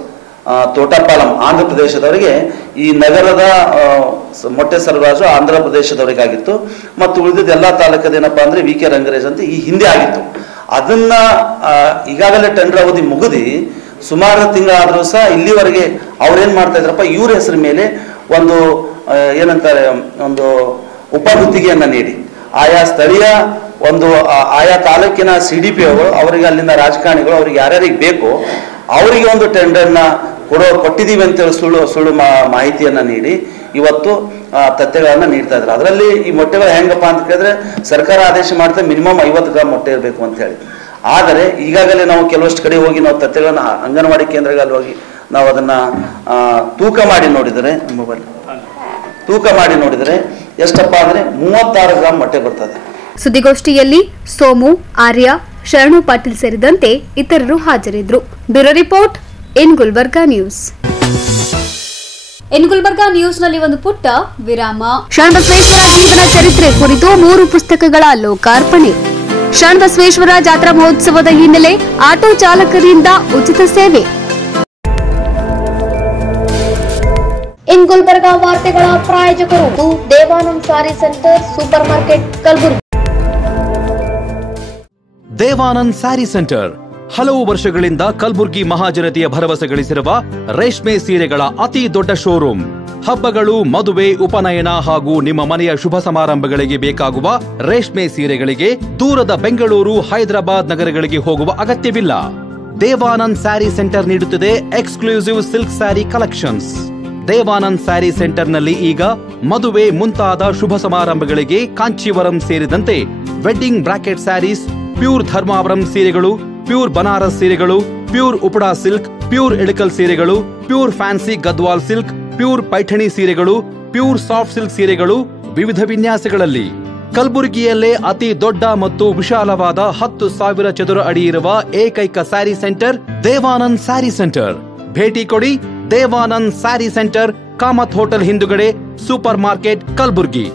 ತೋಟಪಾಲಂ ಆಂಧ್ರ ಪ್ರದೇಶದವರಿಗೆ ಈ ನಗರದ ಮೊಟ್ಟೆ ಸರಬರಾಜು ಆಂಧ್ರ ಪ್ರದೇಶದವರಿಗಾಗಿತ್ತು. ಮತ್ತು ಉಳಿದಿದ್ದ ಎಲ್ಲ ತಾಲೂಕದೇನಪ್ಪ ಅಂದರೆ VK ರಂಗರೇಜ್ ಅಂತ ಈ ಹಿಂದೆ ಆಗಿತ್ತು. ಅದನ್ನ ಈಗಾಗಲೇ ಟೆಂಡರ್ ಅವಧಿ ಮುಗಿದು ಸುಮಾರು ತಿಂಗಳಾದರೂ ಸಹ ಇಲ್ಲಿವರೆಗೆ ಅವ್ರೇನು ಮಾಡ್ತಾ ಇದ್ರಪ್ಪ ಇವ್ರ ಹೆಸರ ಮೇಲೆ ಒಂದು ಏನಂತಾರೆ ಒಂದು ಉಪಗುತ್ತಿಗೆಯನ್ನು ನೀಡಿ ಆಯಾ ಸ್ಥಳೀಯ ಒಂದು ಆಯಾ ತಾಲೂಕಿನ CDPOಗಳು ಅವರಿಗೆ ಅಲ್ಲಿನ ರಾಜಕಾರಣಿಗಳು ಅವ್ರಿಗೆ ಯಾರ್ಯಾರಿಗೆ ಬೇಕು ಅವರಿಗೆ ಒಂದು ಟೆಂಡರ್ನ ಕೊಟ್ಟಿದ್ದೀವಿ ಅಂತೇಳಿ ಸುಳ್ಳು ಮಾಹಿತಿಯನ್ನು ನೀಡಿ ಇವತ್ತು ತಥ್ಯಗಳನ್ನು ನೀಡ್ತಾ ಇದ್ದಾರೆ. ಅದರಲ್ಲಿ ಈ ಮೊಟ್ಟೆಗಳು ಹೆಂಗಪ್ಪ ಅಂತ ಕೇಳಿದ್ರೆ ಸರ್ಕಾರ ಆದೇಶ ಮಾಡ್ತಾ ಮಿನಿಮಮ್ 50 ಗ್ರಾಮ್ ಮೊಟ್ಟೆ ಇರಬೇಕು ಅಂತ ಹೇಳಿ. ಆದರೆ ಈಗಾಗಲೇ ನಾವು ಕೆಲವಷ್ಟು ಕಡೆ ಹೋಗಿ ನಾವು ತಥ್ಯಗಳನ್ನು ಅಂಗನವಾಡಿ ಕೇಂದ್ರಗಳಲ್ಲಿ ಹೋಗಿ ನಾವು ಅದನ್ನು ತೂಕ ಮಾಡಿ ನೋಡಿದರೆ ಎಷ್ಟಪ್ಪ ಅಂದರೆ 36 ಗ್ರಾಮ್ ಮೊಟ್ಟೆ ಬರ್ತದೆ. ಸುದ್ದಿಗೋಷ್ಠಿಯಲ್ಲಿ ಸೋಮು, ಆರ್ಯ, ಶರಣು ಪಾಟೀಲ್ ಸೇರಿದಂತೆ ಇತರರು ಹಾಜರಿದ್ದರು. Bureau report in Gulbarga news. In Gulbarga ನ್ಯೂಸ್ನಲ್ಲಿ ಒಂದು ಪುಟ್ಟ ವಿರಾಮ. ಶರಣಬಸವೇಶ್ವರ ಜೀವನ ಚರಿತ್ರೆ ಕುರಿತು 3 ಪುಸ್ತಕಗಳ ಲೋಕಾರ್ಪಣೆ. ಶರಣಬಸವೇಶ್ವರ ಜಾತ್ರಾ ಮಹೋತ್ಸವದ ಹಿನ್ನೆಲೆ ಆಟೋ ಚಾಲಕರಿಂದ ಉಚಿತ ಸೇವೆ. ಇನ್ ಗುಲ್ಬರ್ಗಾ ವಾರ್ತೆಗಳ ಪ್ರಾಯೋಜಕರು Devanand sari centre super market Kalaburagi. Devanand sari centre ಹಲವು ವರ್ಷಗಳಿಂದ ಕಲಬುರ್ಗಿ ಮಹಾಜನತೆಯ ಭರವಸೆ ಗಳಿಸಿರುವ ರೇಷ್ಮೆ ಸೀರೆಗಳ ಅತಿ ದೊಡ್ಡ ಶೋರೂಮ್. ಹಬ್ಬಗಳು, ಮದುವೆ, ಉಪನಯನ ಹಾಗೂ ನಿಮ್ಮ ಮನೆಯ ಶುಭ ಸಮಾರಂಭಗಳಿಗೆ ಬೇಕಾಗುವ ರೇಷ್ಮೆ ಸೀರೆಗಳಿಗೆ ದೂರದ ಬೆಂಗಳೂರು, ಹೈದರಾಬಾದ್ ನಗರಗಳಿಗೆ ಹೋಗುವ ಅಗತ್ಯವಿಲ್ಲ. ದೇವಾನಂದ್ ಸ್ಯಾರಿ ಸೆಂಟರ್ ನೀಡುತ್ತಿದೆ exclusive silk sari collections. Devanand sari ಸೆಂಟರ್ನಲ್ಲಿ ಈಗ ಮದುವೆ ಮುಂತಾದ ಶುಭ ಸಮಾರಂಭಗಳಿಗೆ ಕಾಂಚೀವರಂ ಸೇರಿದಂತೆ wedding brocade saris, pure Dharmavaram ಸೀರೆಗಳು, ಪ್ಯೂರ್ ಬನಾರಸ್ ಸೀರೆಗಳು, pure Uppada silk, pure Ilkal ಸೀರೆಗಳು, pure fancy Gadwal silk, pure Paithani ಸೀರೆಗಳು, ಪ್ಯೂರ್ ಸಾಫ್ಟ್ ಸಿಲ್ಕ್ ಸೀರೆಗಳು ವಿವಿಧ ವಿನ್ಯಾಸಗಳಲ್ಲಿ. ಕಲಬುರಗಿಯಲ್ಲೇ ಅತಿ ದೊಡ್ಡ ಮತ್ತು ವಿಶಾಲವಾದ 10,000 ಚದುರ ಅಡಿ ಇರುವ ಏಕೈಕ ಸ್ಯಾರಿ ಸೆಂಟರ್ ದೇವಾನಂದ್ ಸ್ಯಾರಿ ಸೆಂಟರ್. ಭೇಟಿ ಕೊಡಿ. ದೇವಾನಂದ್ ಸ್ಯಾರಿ ಸೆಂಟರ್, ಕಾಮತ್ ಹೋಟೆಲ್ ಹಿಂದುಗಡೆ, ಸೂಪರ್ ಮಾರ್ಕೆಟ್, ಕಲಬುರ್ಗಿ.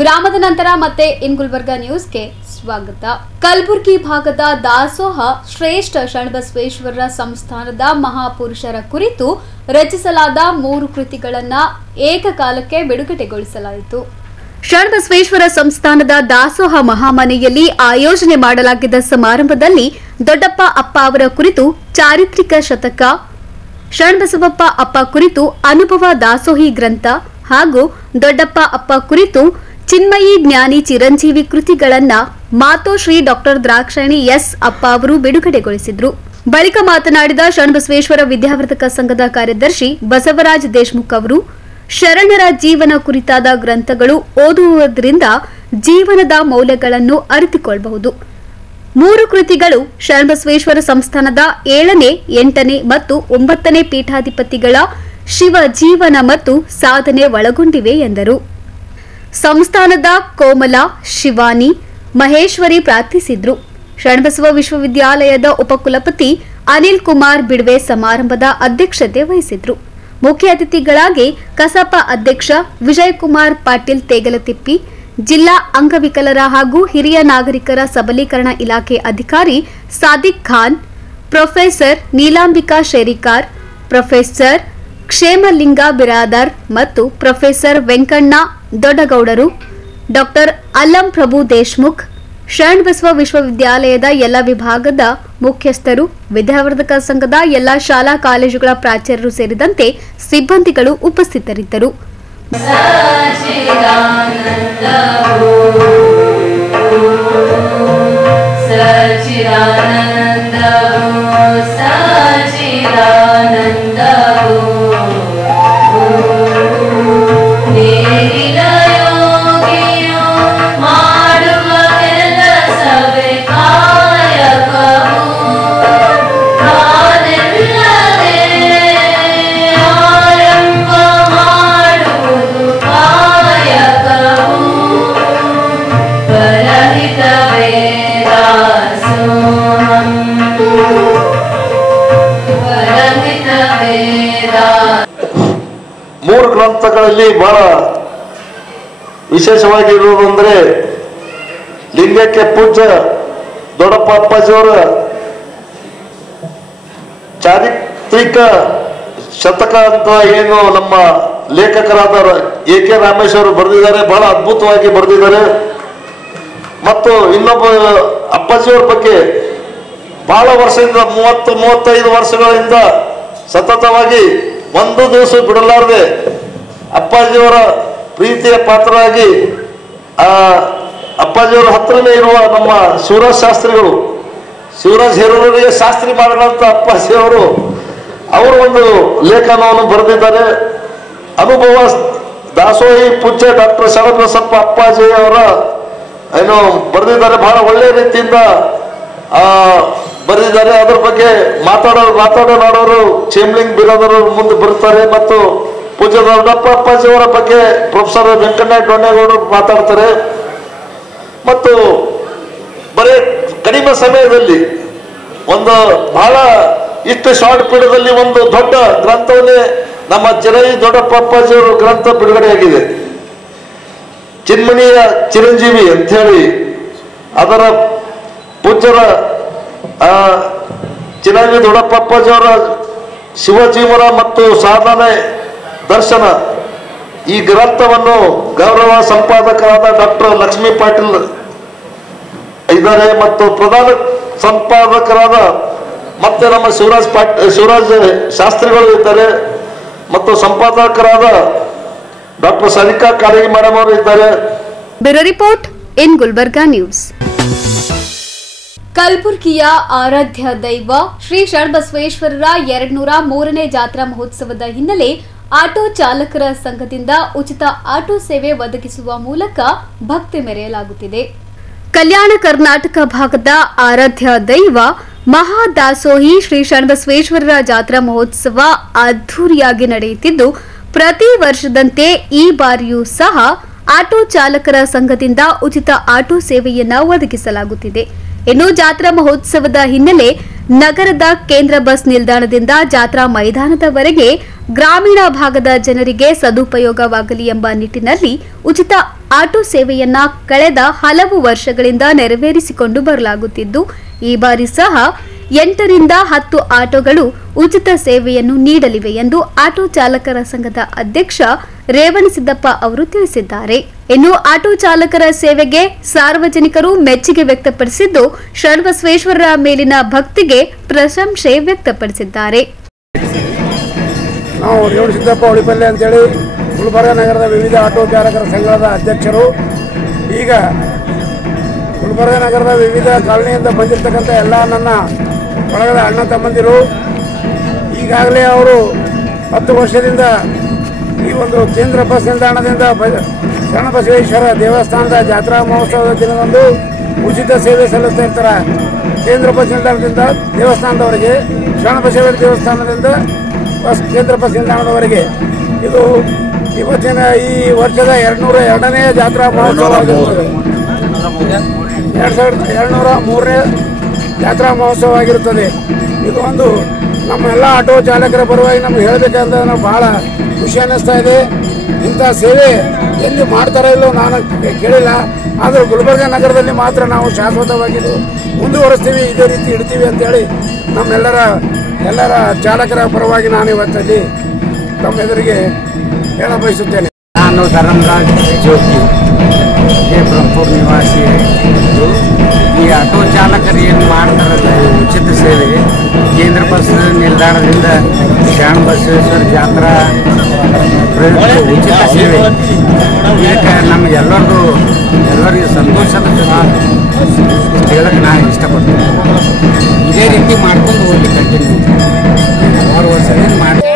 ವಿರಾಮದ ನಂತರ ಮತ್ತೆ ಇನ್ ಗುಲ್ಬರ್ಗಾ ನ್ಯೂಸ್ಗೆ ಸ್ವಾಗತ. ಕಲಬುರಗಿ ಭಾಗದ ದಾಸೋಹ ಶ್ರೇಷ್ಠ ಶರಣಬಸವೇಶ್ವರ ಸಂಸ್ಥಾನದ ಮಹಾಪುರುಷರ ಕುರಿತು ರಚಿಸಲಾದ 3 ಕೃತಿಗಳನ್ನು ಏಕಕಾಲಕ್ಕೆ ಬಿಡುಗಡೆಗೊಳಿಸಲಾಯಿತು. ಶರಣಬಸವೇಶ್ವರ ಸಂಸ್ಥಾನದ ದಾಸೋಹ ಮಹಾಮನೆಯಲ್ಲಿ ಆಯೋಜನೆ ಮಾಡಲಾಗಿದ್ದ ಸಮಾರಂಭದಲ್ಲಿ ದೊಡ್ಡಪ್ಪ ಅಪ್ಪ ಅವರ ಕುರಿತು ಚಾರಿತ್ರಿಕ ಶತಕ, ಶರಣಬಸವಪ್ಪ ಅಪ್ಪ ಕುರಿತು ಅನುಭವ ದಾಸೋಹಿ ಗ್ರಂಥ ಹಾಗೂ ದೊಡ್ಡಪ್ಪ ಅಪ್ಪ ಕುರಿತು ಚಿನ್ಮಯಿ ಜ್ಞಾನಿ ಚಿರಂಜೀವಿ ಕೃತಿಗಳನ್ನ ಮಾತೋಶ್ರೀ ಡಾಕ್ಟರ್ ದ್ರಾಕ್ಷಾಯಣಿ ಎಸ್ ಅಪ್ಪ ಅವರು ಬಿಡುಗಡೆಗೊಳಿಸಿದ್ರು. ಬಳಿಕ ಮಾತನಾಡಿದ ಶರಣಬಸವೇಶ್ವರ ವಿದ್ಯಾವರ್ಧಕ ಸಂಘದ ಕಾರ್ಯದರ್ಶಿ ಬಸವರಾಜ್ ದೇಶಮುಖ್ ಅವರು, ಶರಣರ ಜೀವನ ಕುರಿತಾದ ಗ್ರಂಥಗಳು ಓದುವುದರಿಂದ ಜೀವನದ ಮೌಲ್ಯಗಳನ್ನು ಅರಿತುಕೊಳ್ಳಬಹುದು. 3 ಕೃತಿಗಳು ಶರಣಬಸವೇಶ್ವರ ಸಂಸ್ಥಾನದ 7ನೇ, 8ನೇ ಮತ್ತು 9ನೇ ಪೀಠಾಧಿಪತಿಗಳ ಶಿವ ಜೀವನ ಮತ್ತು ಸಾಧನೆ ಒಳಗೊಂಡಿವೆ ಎಂದರು. ಸಂಸ್ಥಾನದ ಕೋಮಲ, ಶಿವಾನಿ, ಮಹೇಶ್ವರಿ ಪ್ರಾರ್ಥಿಸಿದ್ರು. ಶರಣಬಸವ ವಿಶ್ವವಿದ್ಯಾಲಯದ ಉಪಕುಲಪತಿ ಅನಿಲ್ ಕುಮಾರ್ ಬಿಡ್ವೆ ಸಮಾರಂಭದ ಅಧ್ಯಕ್ಷತೆ ವಹಿಸಿದ್ರು. ಮುಖ್ಯ ಅತಿಥಿಗಳಾಗಿ ಕಸಾಪ ಅಧ್ಯಕ್ಷ ವಿಜಯಕುಮಾರ್ ಪಾಟೀಲ್ ತೇಗಲತಿಪ್ಪಿ, ಜಿಲ್ಲಾ ಅಂಗವಿಕಲರ ಹಾಗೂ ಹಿರಿಯ ನಾಗರಿಕರ ಸಬಲೀಕರಣ ಇಲಾಖೆ ಅಧಿಕಾರಿ ಸಾದಿಕ್ ಖಾನ್, ಪ್ರೊಫೆಸರ್ ನೀಲಾಂಬಿಕಾ ಶೇರಿಕಾರ್, ಪ್ರೊಫೆಸರ್ ಕ್ಷೇಮಲಿಂಗ ಬಿರಾದರ್ ಮತ್ತು ಪ್ರೊಫೆಸರ್ ವೆಂಕಣ್ಣ ದೊಡ್ಡಗೌಡರು, ಡಾಕ್ಟರ್ ಅಲ್ಲಂ ಪ್ರಭು ದೇಶ್ಮುಖ್, ಶರಣಬಸವ ವಿಶ್ವವಿದ್ಯಾಲಯದ ಎಲ್ಲ ವಿಭಾಗದ ಮುಖ್ಯಸ್ಥರು, ವಿದ್ಯಾವರ್ಧಕ ಸಂಘದ ಎಲ್ಲ ಶಾಲಾ ಕಾಲೇಜುಗಳ ಪ್ರಾಚಾರ್ಯರು ಸೇರಿದಂತೆ ಸಿಬ್ಬಂದಿಗಳು ಉಪಸ್ಥಿತರಿದ್ದರು. ಗ್ರಂಥಗಳಲ್ಲಿ ಬಹಳ ವಿಶೇಷವಾಗಿ ಇರುವುದು ಅಂದರೆ ಲಿಂಗಕ್ಕೆ ಪೂಜ್ಯ ದೊಡ್ಡಪ್ಪ ಅಪ್ಪಾಜಿಯವರ ಚಾರಿತ್ರಿಕ ಶತಕ ಅಂತ ಏನು ನಮ್ಮ ಲೇಖಕರಾದ AK ರಾಮೇಶ್ ಅವರು ಬರೆದಿದ್ದಾರೆ, ಬಹಳ ಅದ್ಭುತವಾಗಿ ಬರೆದಿದ್ದಾರೆ. ಮತ್ತು ಇನ್ನೊಬ್ಬ ಅಪ್ಪಾಜಿಯವರ ಬಗ್ಗೆ ಬಹಳ ವರ್ಷದಿಂದ 30-35 ವರ್ಷಗಳಿಂದ ಸತತವಾಗಿ ಒಂದು ದಿವಸ ಬಿಡಲಾರದೆ ಅಪ್ಪಾಜಿಯವರ ಪ್ರೀತಿಯ ಪಾತ್ರರಾಗಿ ಅಪ್ಪಾಜಿಯವರ ಹತ್ರನೇ ಇರುವ ನಮ್ಮ ಶಿವರಾಜ್ ಶಾಸ್ತ್ರಿಗಳು, ಶಿವರಾಜ್ ಹೇರೂರಿಗೆ ಶಾಸ್ತ್ರಿ ಮಾಡಿದಂಥ ಅಪ್ಪಾಜಿಯವರು ಅವರು ಒಂದು ಲೇಖನವನ್ನು ಬರೆದಿದ್ದಾರೆ. ಅನುಭವ ದಾಸೋಹಿ ಪೂಜ್ಯ ಡಾಕ್ಟರ್ ಶರಣಬಸಪ್ಪ ಅಪ್ಪಾಜಿ ಅವರ ಏನು ಬರೆದಿದ್ದಾರೆ, ಬಹಳ ಒಳ್ಳೆಯ ರೀತಿಯಿಂದ ಬರೆದಿದ್ದಾರೆ. ಅದರ ಬಗ್ಗೆ ಮಾತಾಡೋರು ಚೇಮ್ಲಿಂಗ್ ಬಿರಾದರ್ ಮುಂದೆ ಬರ್ತಾರೆ ಮತ್ತು ಪೂಜ್ಯ ದೊಡ್ಡಪ್ಪ ಅಪ್ಪಾಜಿ ಅವರ ಬಗ್ಗೆ ಪ್ರೊಫೆಸರ್ ವೆಂಕಟನಾಯಕ ಡೊಣ್ಣೇಗೌಡರು ಮಾತಾಡ್ತಾರೆ. ಮತ್ತು ಬರೀ ಕಡಿಮೆ ಸಮಯದಲ್ಲಿ ಒಂದು ಬಹಳ ಇಷ್ಟು ಶಾರ್ಟ್ ಪೀರಿಯಡ್ದಲ್ಲಿ ಒಂದು ದೊಡ್ಡ ಗ್ರಂಥವನ್ನೇ ನಮ್ಮ ಚಿರೈ ದೊಡ್ಡಪ್ಪ ಅಪ್ಪಾಜಿಯವರು ಗ್ರಂಥ ಬಿಡುಗಡೆಯಾಗಿದೆ. ಚಿನ್ಮಣಿಯ ಚಿರಂಜೀವಿ ಅಂತ ಹೇಳಿ ಅದರ ಪೂಜ್ಯರ ಚಿರಂಜೀವಿ ದೊಡ್ಡಪ್ಪ ಅಪ್ಪಾಜಿಯವರ ಶಿವಜೀವನ ಮತ್ತು ಸಾಧನೆ ದರ್ಶನ ಈ ಗ್ರಂಥವನ್ನು ಗೌರವ ಸಂಪಾದಕರಾದ ಡಾಕ್ಟರ್ ಲಕ್ಷ್ಮೀ ಪಾಟೀಲ್ ಇದ್ದಾರೆ ಮತ್ತು ಪ್ರಧಾನ ಸಂಪಾದಕರಾದ ಮತ್ತೆ ನಮ್ಮ ಶಿವರಾಜ್ ಶಾಸ್ತ್ರಿಗಳು ಇದ್ದಾರೆ ಮತ್ತು ಸಂಪಾದಕರಾದ ಡಾಕ್ಟರ್ ಸರಿಕಾ ಕಾಳಗಿ ಮೇಡಮ್ ಅವರು ಇದ್ದಾರೆ. Bureau report in Gulbarga news. ಕಲಬುರಗಿಯ ಆರಾಧ್ಯ ದೈವ ಶ್ರೀ ಶರಣಬಸವೇಶ್ವರರ 203ನೇ ಜಾತ್ರಾ ಮಹೋತ್ಸವದ ಹಿನ್ನೆಲೆ ಆಟೋ ಚಾಲಕರ ಸಂಘದಿಂದ ಉಚಿತ ಆಟೋ ಸೇವೆ ಒದಗಿಸುವ ಮೂಲಕ ಭಕ್ತಿ ಮೆರೆಯಲಾಗುತ್ತಿದೆ. ಕಲ್ಯಾಣ ಕರ್ನಾಟಕ ಭಾಗದ ಆರಾಧ್ಯ ದೈವ ಮಹಾದಾಸೋಹಿ ಶ್ರೀ ಶರಣಬಸವೇಶ್ವರರ ಜಾತ್ರಾ ಮಹೋತ್ಸವ ಅದ್ಧೂರಿಯಾಗಿ ನಡೆಯುತ್ತಿದ್ದು, ಪ್ರತಿ ವರ್ಷದಂತೆ ಈ ಬಾರಿಯೂ ಸಹ ಆಟೋ ಚಾಲಕರ ಸಂಘದಿಂದ ಉಚಿತ ಆಟೋ ಸೇವೆಯನ್ನ ಒದಗಿಸಲಾಗುತ್ತಿದೆ. ಇನ್ನು ಜಾತ್ರಾ ಮಹೋತ್ಸವದ ಹಿನ್ನೆಲೆ ನಗರದ ಕೇಂದ್ರ ಬಸ್ ನಿಲ್ದಾಣದಿಂದ ಜಾತ್ರಾ ಮೈದಾನದವರೆಗೆ ಗ್ರಾಮೀಣ ಭಾಗದ ಜನರಿಗೆ ಸದುಪಯೋಗವಾಗಲಿ ಎಂಬ ನಿಟ್ಟಿನಲ್ಲಿ ಉಚಿತ ಆಟೋ ಸೇವೆಯನ್ನ ಕಳೆದ ಹಲವು ವರ್ಷಗಳಿಂದ ನೆರವೇರಿಸಿಕೊಂಡು ಬರಲಾಗುತ್ತಿದ್ದು, ಈ ಬಾರಿ ಸಹ 8 ರಿಂದ 10 ಆಟೋಗಳು ಉಚಿತ ಸೇವೆಯನ್ನು ನೀಡಲಿವೆ ಎಂದು ಆಟೋ ಚಾಲಕರ ಸಂಘದ ಅಧ್ಯಕ್ಷ ರೇವಣಸಿದ್ದಪ್ಪ ಅವರು ತಿಳಿಸಿದ್ದಾರೆ. ಇನ್ನು ಆಟೋ ಚಾಲಕರ ಸೇವೆಗೆ ಸಾರ್ವಜನಿಕರು ಮೆಚ್ಚುಗೆ ವ್ಯಕ್ತಪಡಿಸಿದ್ದು, ಶರಣಬಸವೇಶ್ವರರ ಮೇಲಿನ ಭಕ್ತಿಗೆ ಪ್ರಶಂಸೆ ವ್ಯಕ್ತಪಡಿಸಿದ್ದಾರೆ. ನಾವು ರೇವಣಸಿದ್ದಪ್ಪ ಹೊಳಿಪಲ್ಲೆ ಅಂತೇಳಿ ಗುಲ್ಬರ್ಗ ನಗರದ ವಿವಿಧ ಆಟೋ ಚಾಲಕರ ಸಂಘದ ಅಧ್ಯಕ್ಷರು. ಈಗ ಗುಲ್ಬರ್ಗ ನಗರದ ವಿವಿಧ ಕಾಲನಿಯಿಂದ ಬಂದಿರತಕ್ಕಂಥ ಎಲ್ಲ ನನ್ನ ಒಳಗದ ಅಣ್ಣ ತಮ್ಮಂದಿರು ಈಗಾಗಲೇ ಅವರು 10 ವರ್ಷದಿಂದ ಈ ಒಂದು ಕೇಂದ್ರ ಬಸ್ ನಿಲ್ದಾಣದಿಂದ ಶರಣಬಸವೇಶ್ವರ ದೇವಸ್ಥಾನದ ಜಾತ್ರಾ ಮಹೋತ್ಸವದ ದಿನದಂದು ಉಚಿತ ಸೇವೆ ಸಲ್ಲಿಸ್ತಾ ಇರ್ತಾರೆ. ಕೇಂದ್ರ ಬಸ್ ನಿಲ್ದಾಣದಿಂದ ದೇವಸ್ಥಾನದವರೆಗೆ, ಶರಣಬಸವೇಶ್ವರ ದೇವಸ್ಥಾನದಿಂದ ಕೇಂದ್ರ ಬಸ್ ನಿಲ್ದಾಣದವರೆಗೆ ಇದು ಇವತ್ತಿನ ಈ ವರ್ಷದ 202ನೇ ಜಾತ್ರಾ ಮಹೋತ್ಸವ ಆಗಿರುತ್ತದೆ. 2203ನೇ ಜಾತ್ರಾ ಮಹೋತ್ಸವ ಆಗಿರುತ್ತದೆ. ಇದು ಒಂದು ನಮ್ಮೆಲ್ಲ ಆಟೋ ಚಾಲಕರ ಪರವಾಗಿ ನಮ್ಗೆ ಹೇಳಬೇಕಂದ್ರೆ ನಾವು ಬಹಳ ಖುಷಿ ಅನ್ನಿಸ್ತಾ ಇದೆ. ಇಂಥ ಸೇವೆ ಎಲ್ಲಿ ಮಾಡ್ತಾರೋ ಇಲ್ಲೋ ನಾನು ಕೇಳಿಲ್ಲ, ಆದರೆ ಗುಲ್ಬರ್ಗ ನಗರದಲ್ಲಿ ಮಾತ್ರ ನಾವು ಶಾಶ್ವತವಾಗಿ ಮುಂದುವರಿಸ್ತೀವಿ, ಇದೇ ರೀತಿ ಇಡ್ತೀವಿ ಅಂತೇಳಿ ಎಲ್ಲರ ಚಾಲಕರ ಪರವಾಗಿ ನಾನು ಇವತ್ತಲ್ಲಿ ತಮ್ಮ ಎದುರಿಗೆ ಹೇಳ ಬಯಸುತ್ತೇನೆ. ನಾನು ಧರ್ಮರಾಜ್ ಜ್ಯೋತಿ, ಬ್ರಹ್ಮಪುರ ನಿವಾಸಿ. ಈ ಆಟೋ ಚಾಲಕರು ಏನು ಮಾಡ್ತಾರಲ್ಲ ಉಚಿತ ಸೇವೆ, ಕೇಂದ್ರ ಬಸ್ ನಿಲ್ದಾಣದಿಂದ ಶರಣಬಸವೇಶ್ವರ ಜಾತ್ರಾ ಉಚಿತ ಸೇವೆ, ಇದಕ್ಕೆ ಎಲ್ಲರಿಗೂ ಸಂತೋಷದ ಹೇಳಕ್ಕೆ ನಾನು ಇಷ್ಟಪಡ್ತೀನಿ. ಇದೇ ರೀತಿ ಮಾಡ್ಕೊಂಡು ಹೋಗಿ ಕಂಟಿನ್ಯೂ 6 ವರ್ಷದಿಂದ ಮಾಡ್ತೀನಿ.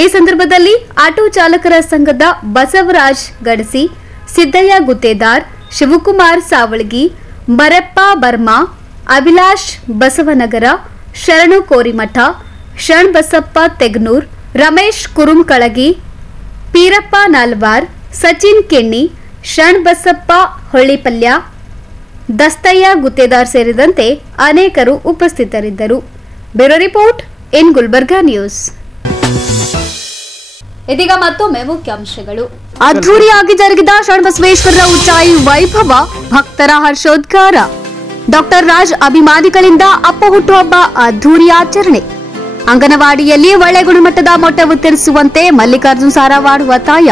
ಈ ಸಂದರ್ಭದಲ್ಲಿ ಆಟೋ ಚಾಲಕರ ಸಂಘದ ಬಸವರಾಜ್ ಗಡಸಿ, ಸಿದ್ದಯ್ಯ ಗುತ್ತೇದಾರ್, ಶಿವಕುಮಾರ್ ಸಾವಳಗಿ, ಮರಪ್ಪ ಬರ್ಮಾ, ಅಭಿಲಾಷ್ ಬಸವನಗರ, ಶರಣು ಕೋರಿಮಠ, ಶರಣಬಸಪ್ಪ ತೆಗ್ನೂರ್, ರಮೇಶ್ ಕುರುಂಕಳಗಿ, ಪೀರಪ್ಪ ನಾಲ್ವಾರ್, ಸಚಿನ್ ಕೆಣ್ಣಿ, ಶರಣಬಸಪ್ಪ ಹೊಳ್ಳಿಪಲ್ಯ, ದಸ್ತಯ್ಯ ಗುತ್ತೇದಾರ್ ಸೇರಿದಂತೆ ಅನೇಕರು ಉಪಸ್ಥಿತರಿದ್ದರು. Bureau report in Gulbarga news. ಇದೀಗ ಮತ್ತೊಮ್ಮೆ ಮುಖ್ಯಾಂಶಗಳು. ಅದ್ಧೂರಿಯಾಗಿ ಜರುಗಿದ ಶರಣಬಸವೇಶ್ವರರ ಉಚ್ಚಾಯಿ ವೈಭವ, ಭಕ್ತರ ಹರ್ಷೋದ್ಗಾರ. ಡಾಕ್ಟರ್ ರಾಜ್ ಅಭಿಮಾನಿಗಳಿಂದ ಅಪ್ಪ ಹುಟ್ಟುಹಬ್ಬ ಅದ್ಧೂರಿ ಆಚರಣೆ. ಅಂಗನವಾಡಿಯಲ್ಲಿ ಒಳ್ಳೆ ಗುಣಮಟ್ಟದ ಮೊಟ್ಟೆ ವಿತರಿಸುವಂತೆ ಮಲ್ಲಿಕಾರ್ಜುನ್ ಸಾರವಾಡ್ ಒತ್ತಾಯ.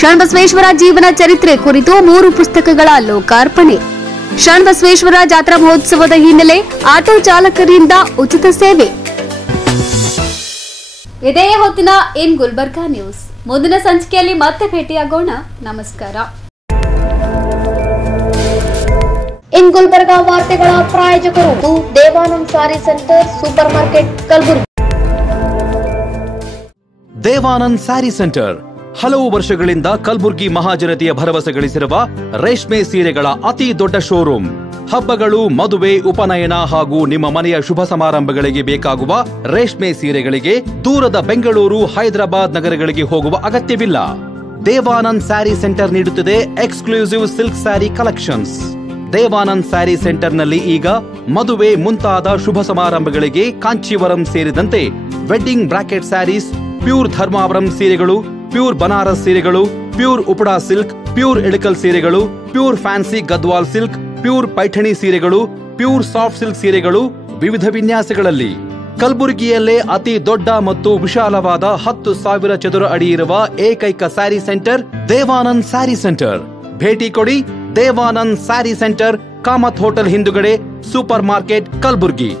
ಶರಣಬಸವೇಶ್ವರ ಜೀವನ ಚರಿತ್ರೆ ಕುರಿತು 3 ಪುಸ್ತಕಗಳ ಲೋಕಾರ್ಪಣೆ. ಶರಣಬಸವೇಶ್ವರ ಜಾತ್ರಾ ಮಹೋತ್ಸವದ ಹಿನ್ನೆಲೆ ಆಟೋ ಚಾಲಕರಿಂದ ಉಚಿತ ಸೇವೆ. ಇದೇ ಹೊತ್ತಿನ ಇನ್ ಗುಲ್ಬರ್ಗಾ ನ್ಯೂಸ್. ಮುಂದಿನ ಸಂಚಿಕೆಯಲ್ಲಿ ಮತ್ತೆ ಭೇಟಿಯಾಗೋಣ. ನಮಸ್ಕಾರ. ಇನ್ ಗುಲ್ಬರ್ಗಾ ವಾರ್ತೆಗಳ ಪ್ರಾಯೋಜಕರು Devanand sari centre super market Kalaburagi. Devanand sari centre ಹಲವು ವರ್ಷಗಳಿಂದ ಕಲಬುರ್ಗಿ ಮಹಾಜನತೆಯ ಭರವಸೆ ಗಳಿಸಿರುವ ರೇಷ್ಮೆ ಸೀರೆಗಳ ಅತಿ ದೊಡ್ಡ ಶೋರೂಮ್. ಹಬ್ಬಗಳು, ಮದುವೆ, ಉಪನಯನ ಹಾಗೂ ನಿಮ್ಮ ಮನೆಯ ಶುಭ ಸಮಾರಂಭಗಳಿಗೆ ಬೇಕಾಗುವ ರೇಷ್ಮೆ ಸೀರೆಗಳಿಗೆ ದೂರದ ಬೆಂಗಳೂರು, ಹೈದರಾಬಾದ್ ನಗರಗಳಿಗೆ ಹೋಗುವ ಅಗತ್ಯವಿಲ್ಲ. ದೇವಾನಂದ್ ಸ್ಯಾರಿ ಸೆಂಟರ್ ನೀಡುತ್ತಿದೆ exclusive silk sari collections. Devanand sari ಸೆಂಟರ್ನಲ್ಲಿ ಈಗ ಮದುವೆ ಮುಂತಾದ ಶುಭ ಸಮಾರಂಭಗಳಿಗೆ ಕಾಂಚೀವರಂ ಸೇರಿದಂತೆ wedding brocade saris, pure Dharmavaram ಸೀರೆಗಳು, ಪ್ಯೂರ್ ಬನಾರಸ್ ಸೀರೆಗಳು, pure Uppada silk, pure Ilkal ಸೀರೆಗಳು, pure fancy Gadwal silk, pure Paithani ಸೀರೆಗಳು, ಪ್ಯೂರ್ ಸಾಫ್ಟ್ ಸಿಲ್ಕ್ ಸೀರೆಗಳು ವಿವಿಧ ವಿನ್ಯಾಸಗಳಲ್ಲಿ. ಕಲಬುರಗಿಯಲ್ಲೇ ಅತಿ ದೊಡ್ಡ ಮತ್ತು ವಿಶಾಲವಾದ 10,000 ಚದುರ ಅಡಿ ಇರುವ ಏಕೈಕ ಸ್ಯಾರಿ ಸೆಂಟರ್ ದೇವಾನಂದ್ ಸ್ಯಾರಿ ಸೆಂಟರ್. ಭೇಟಿ ಕೊಡಿ. ದೇವಾನಂದ್ ಸ್ಯಾರಿ ಸೆಂಟರ್, ಕಾಮತ್ ಹೋಟೆಲ್ ಹಿಂದುಗಡೆ, ಸೂಪರ್ ಮಾರ್ಕೆಟ್, ಕಲಬುರ್ಗಿ.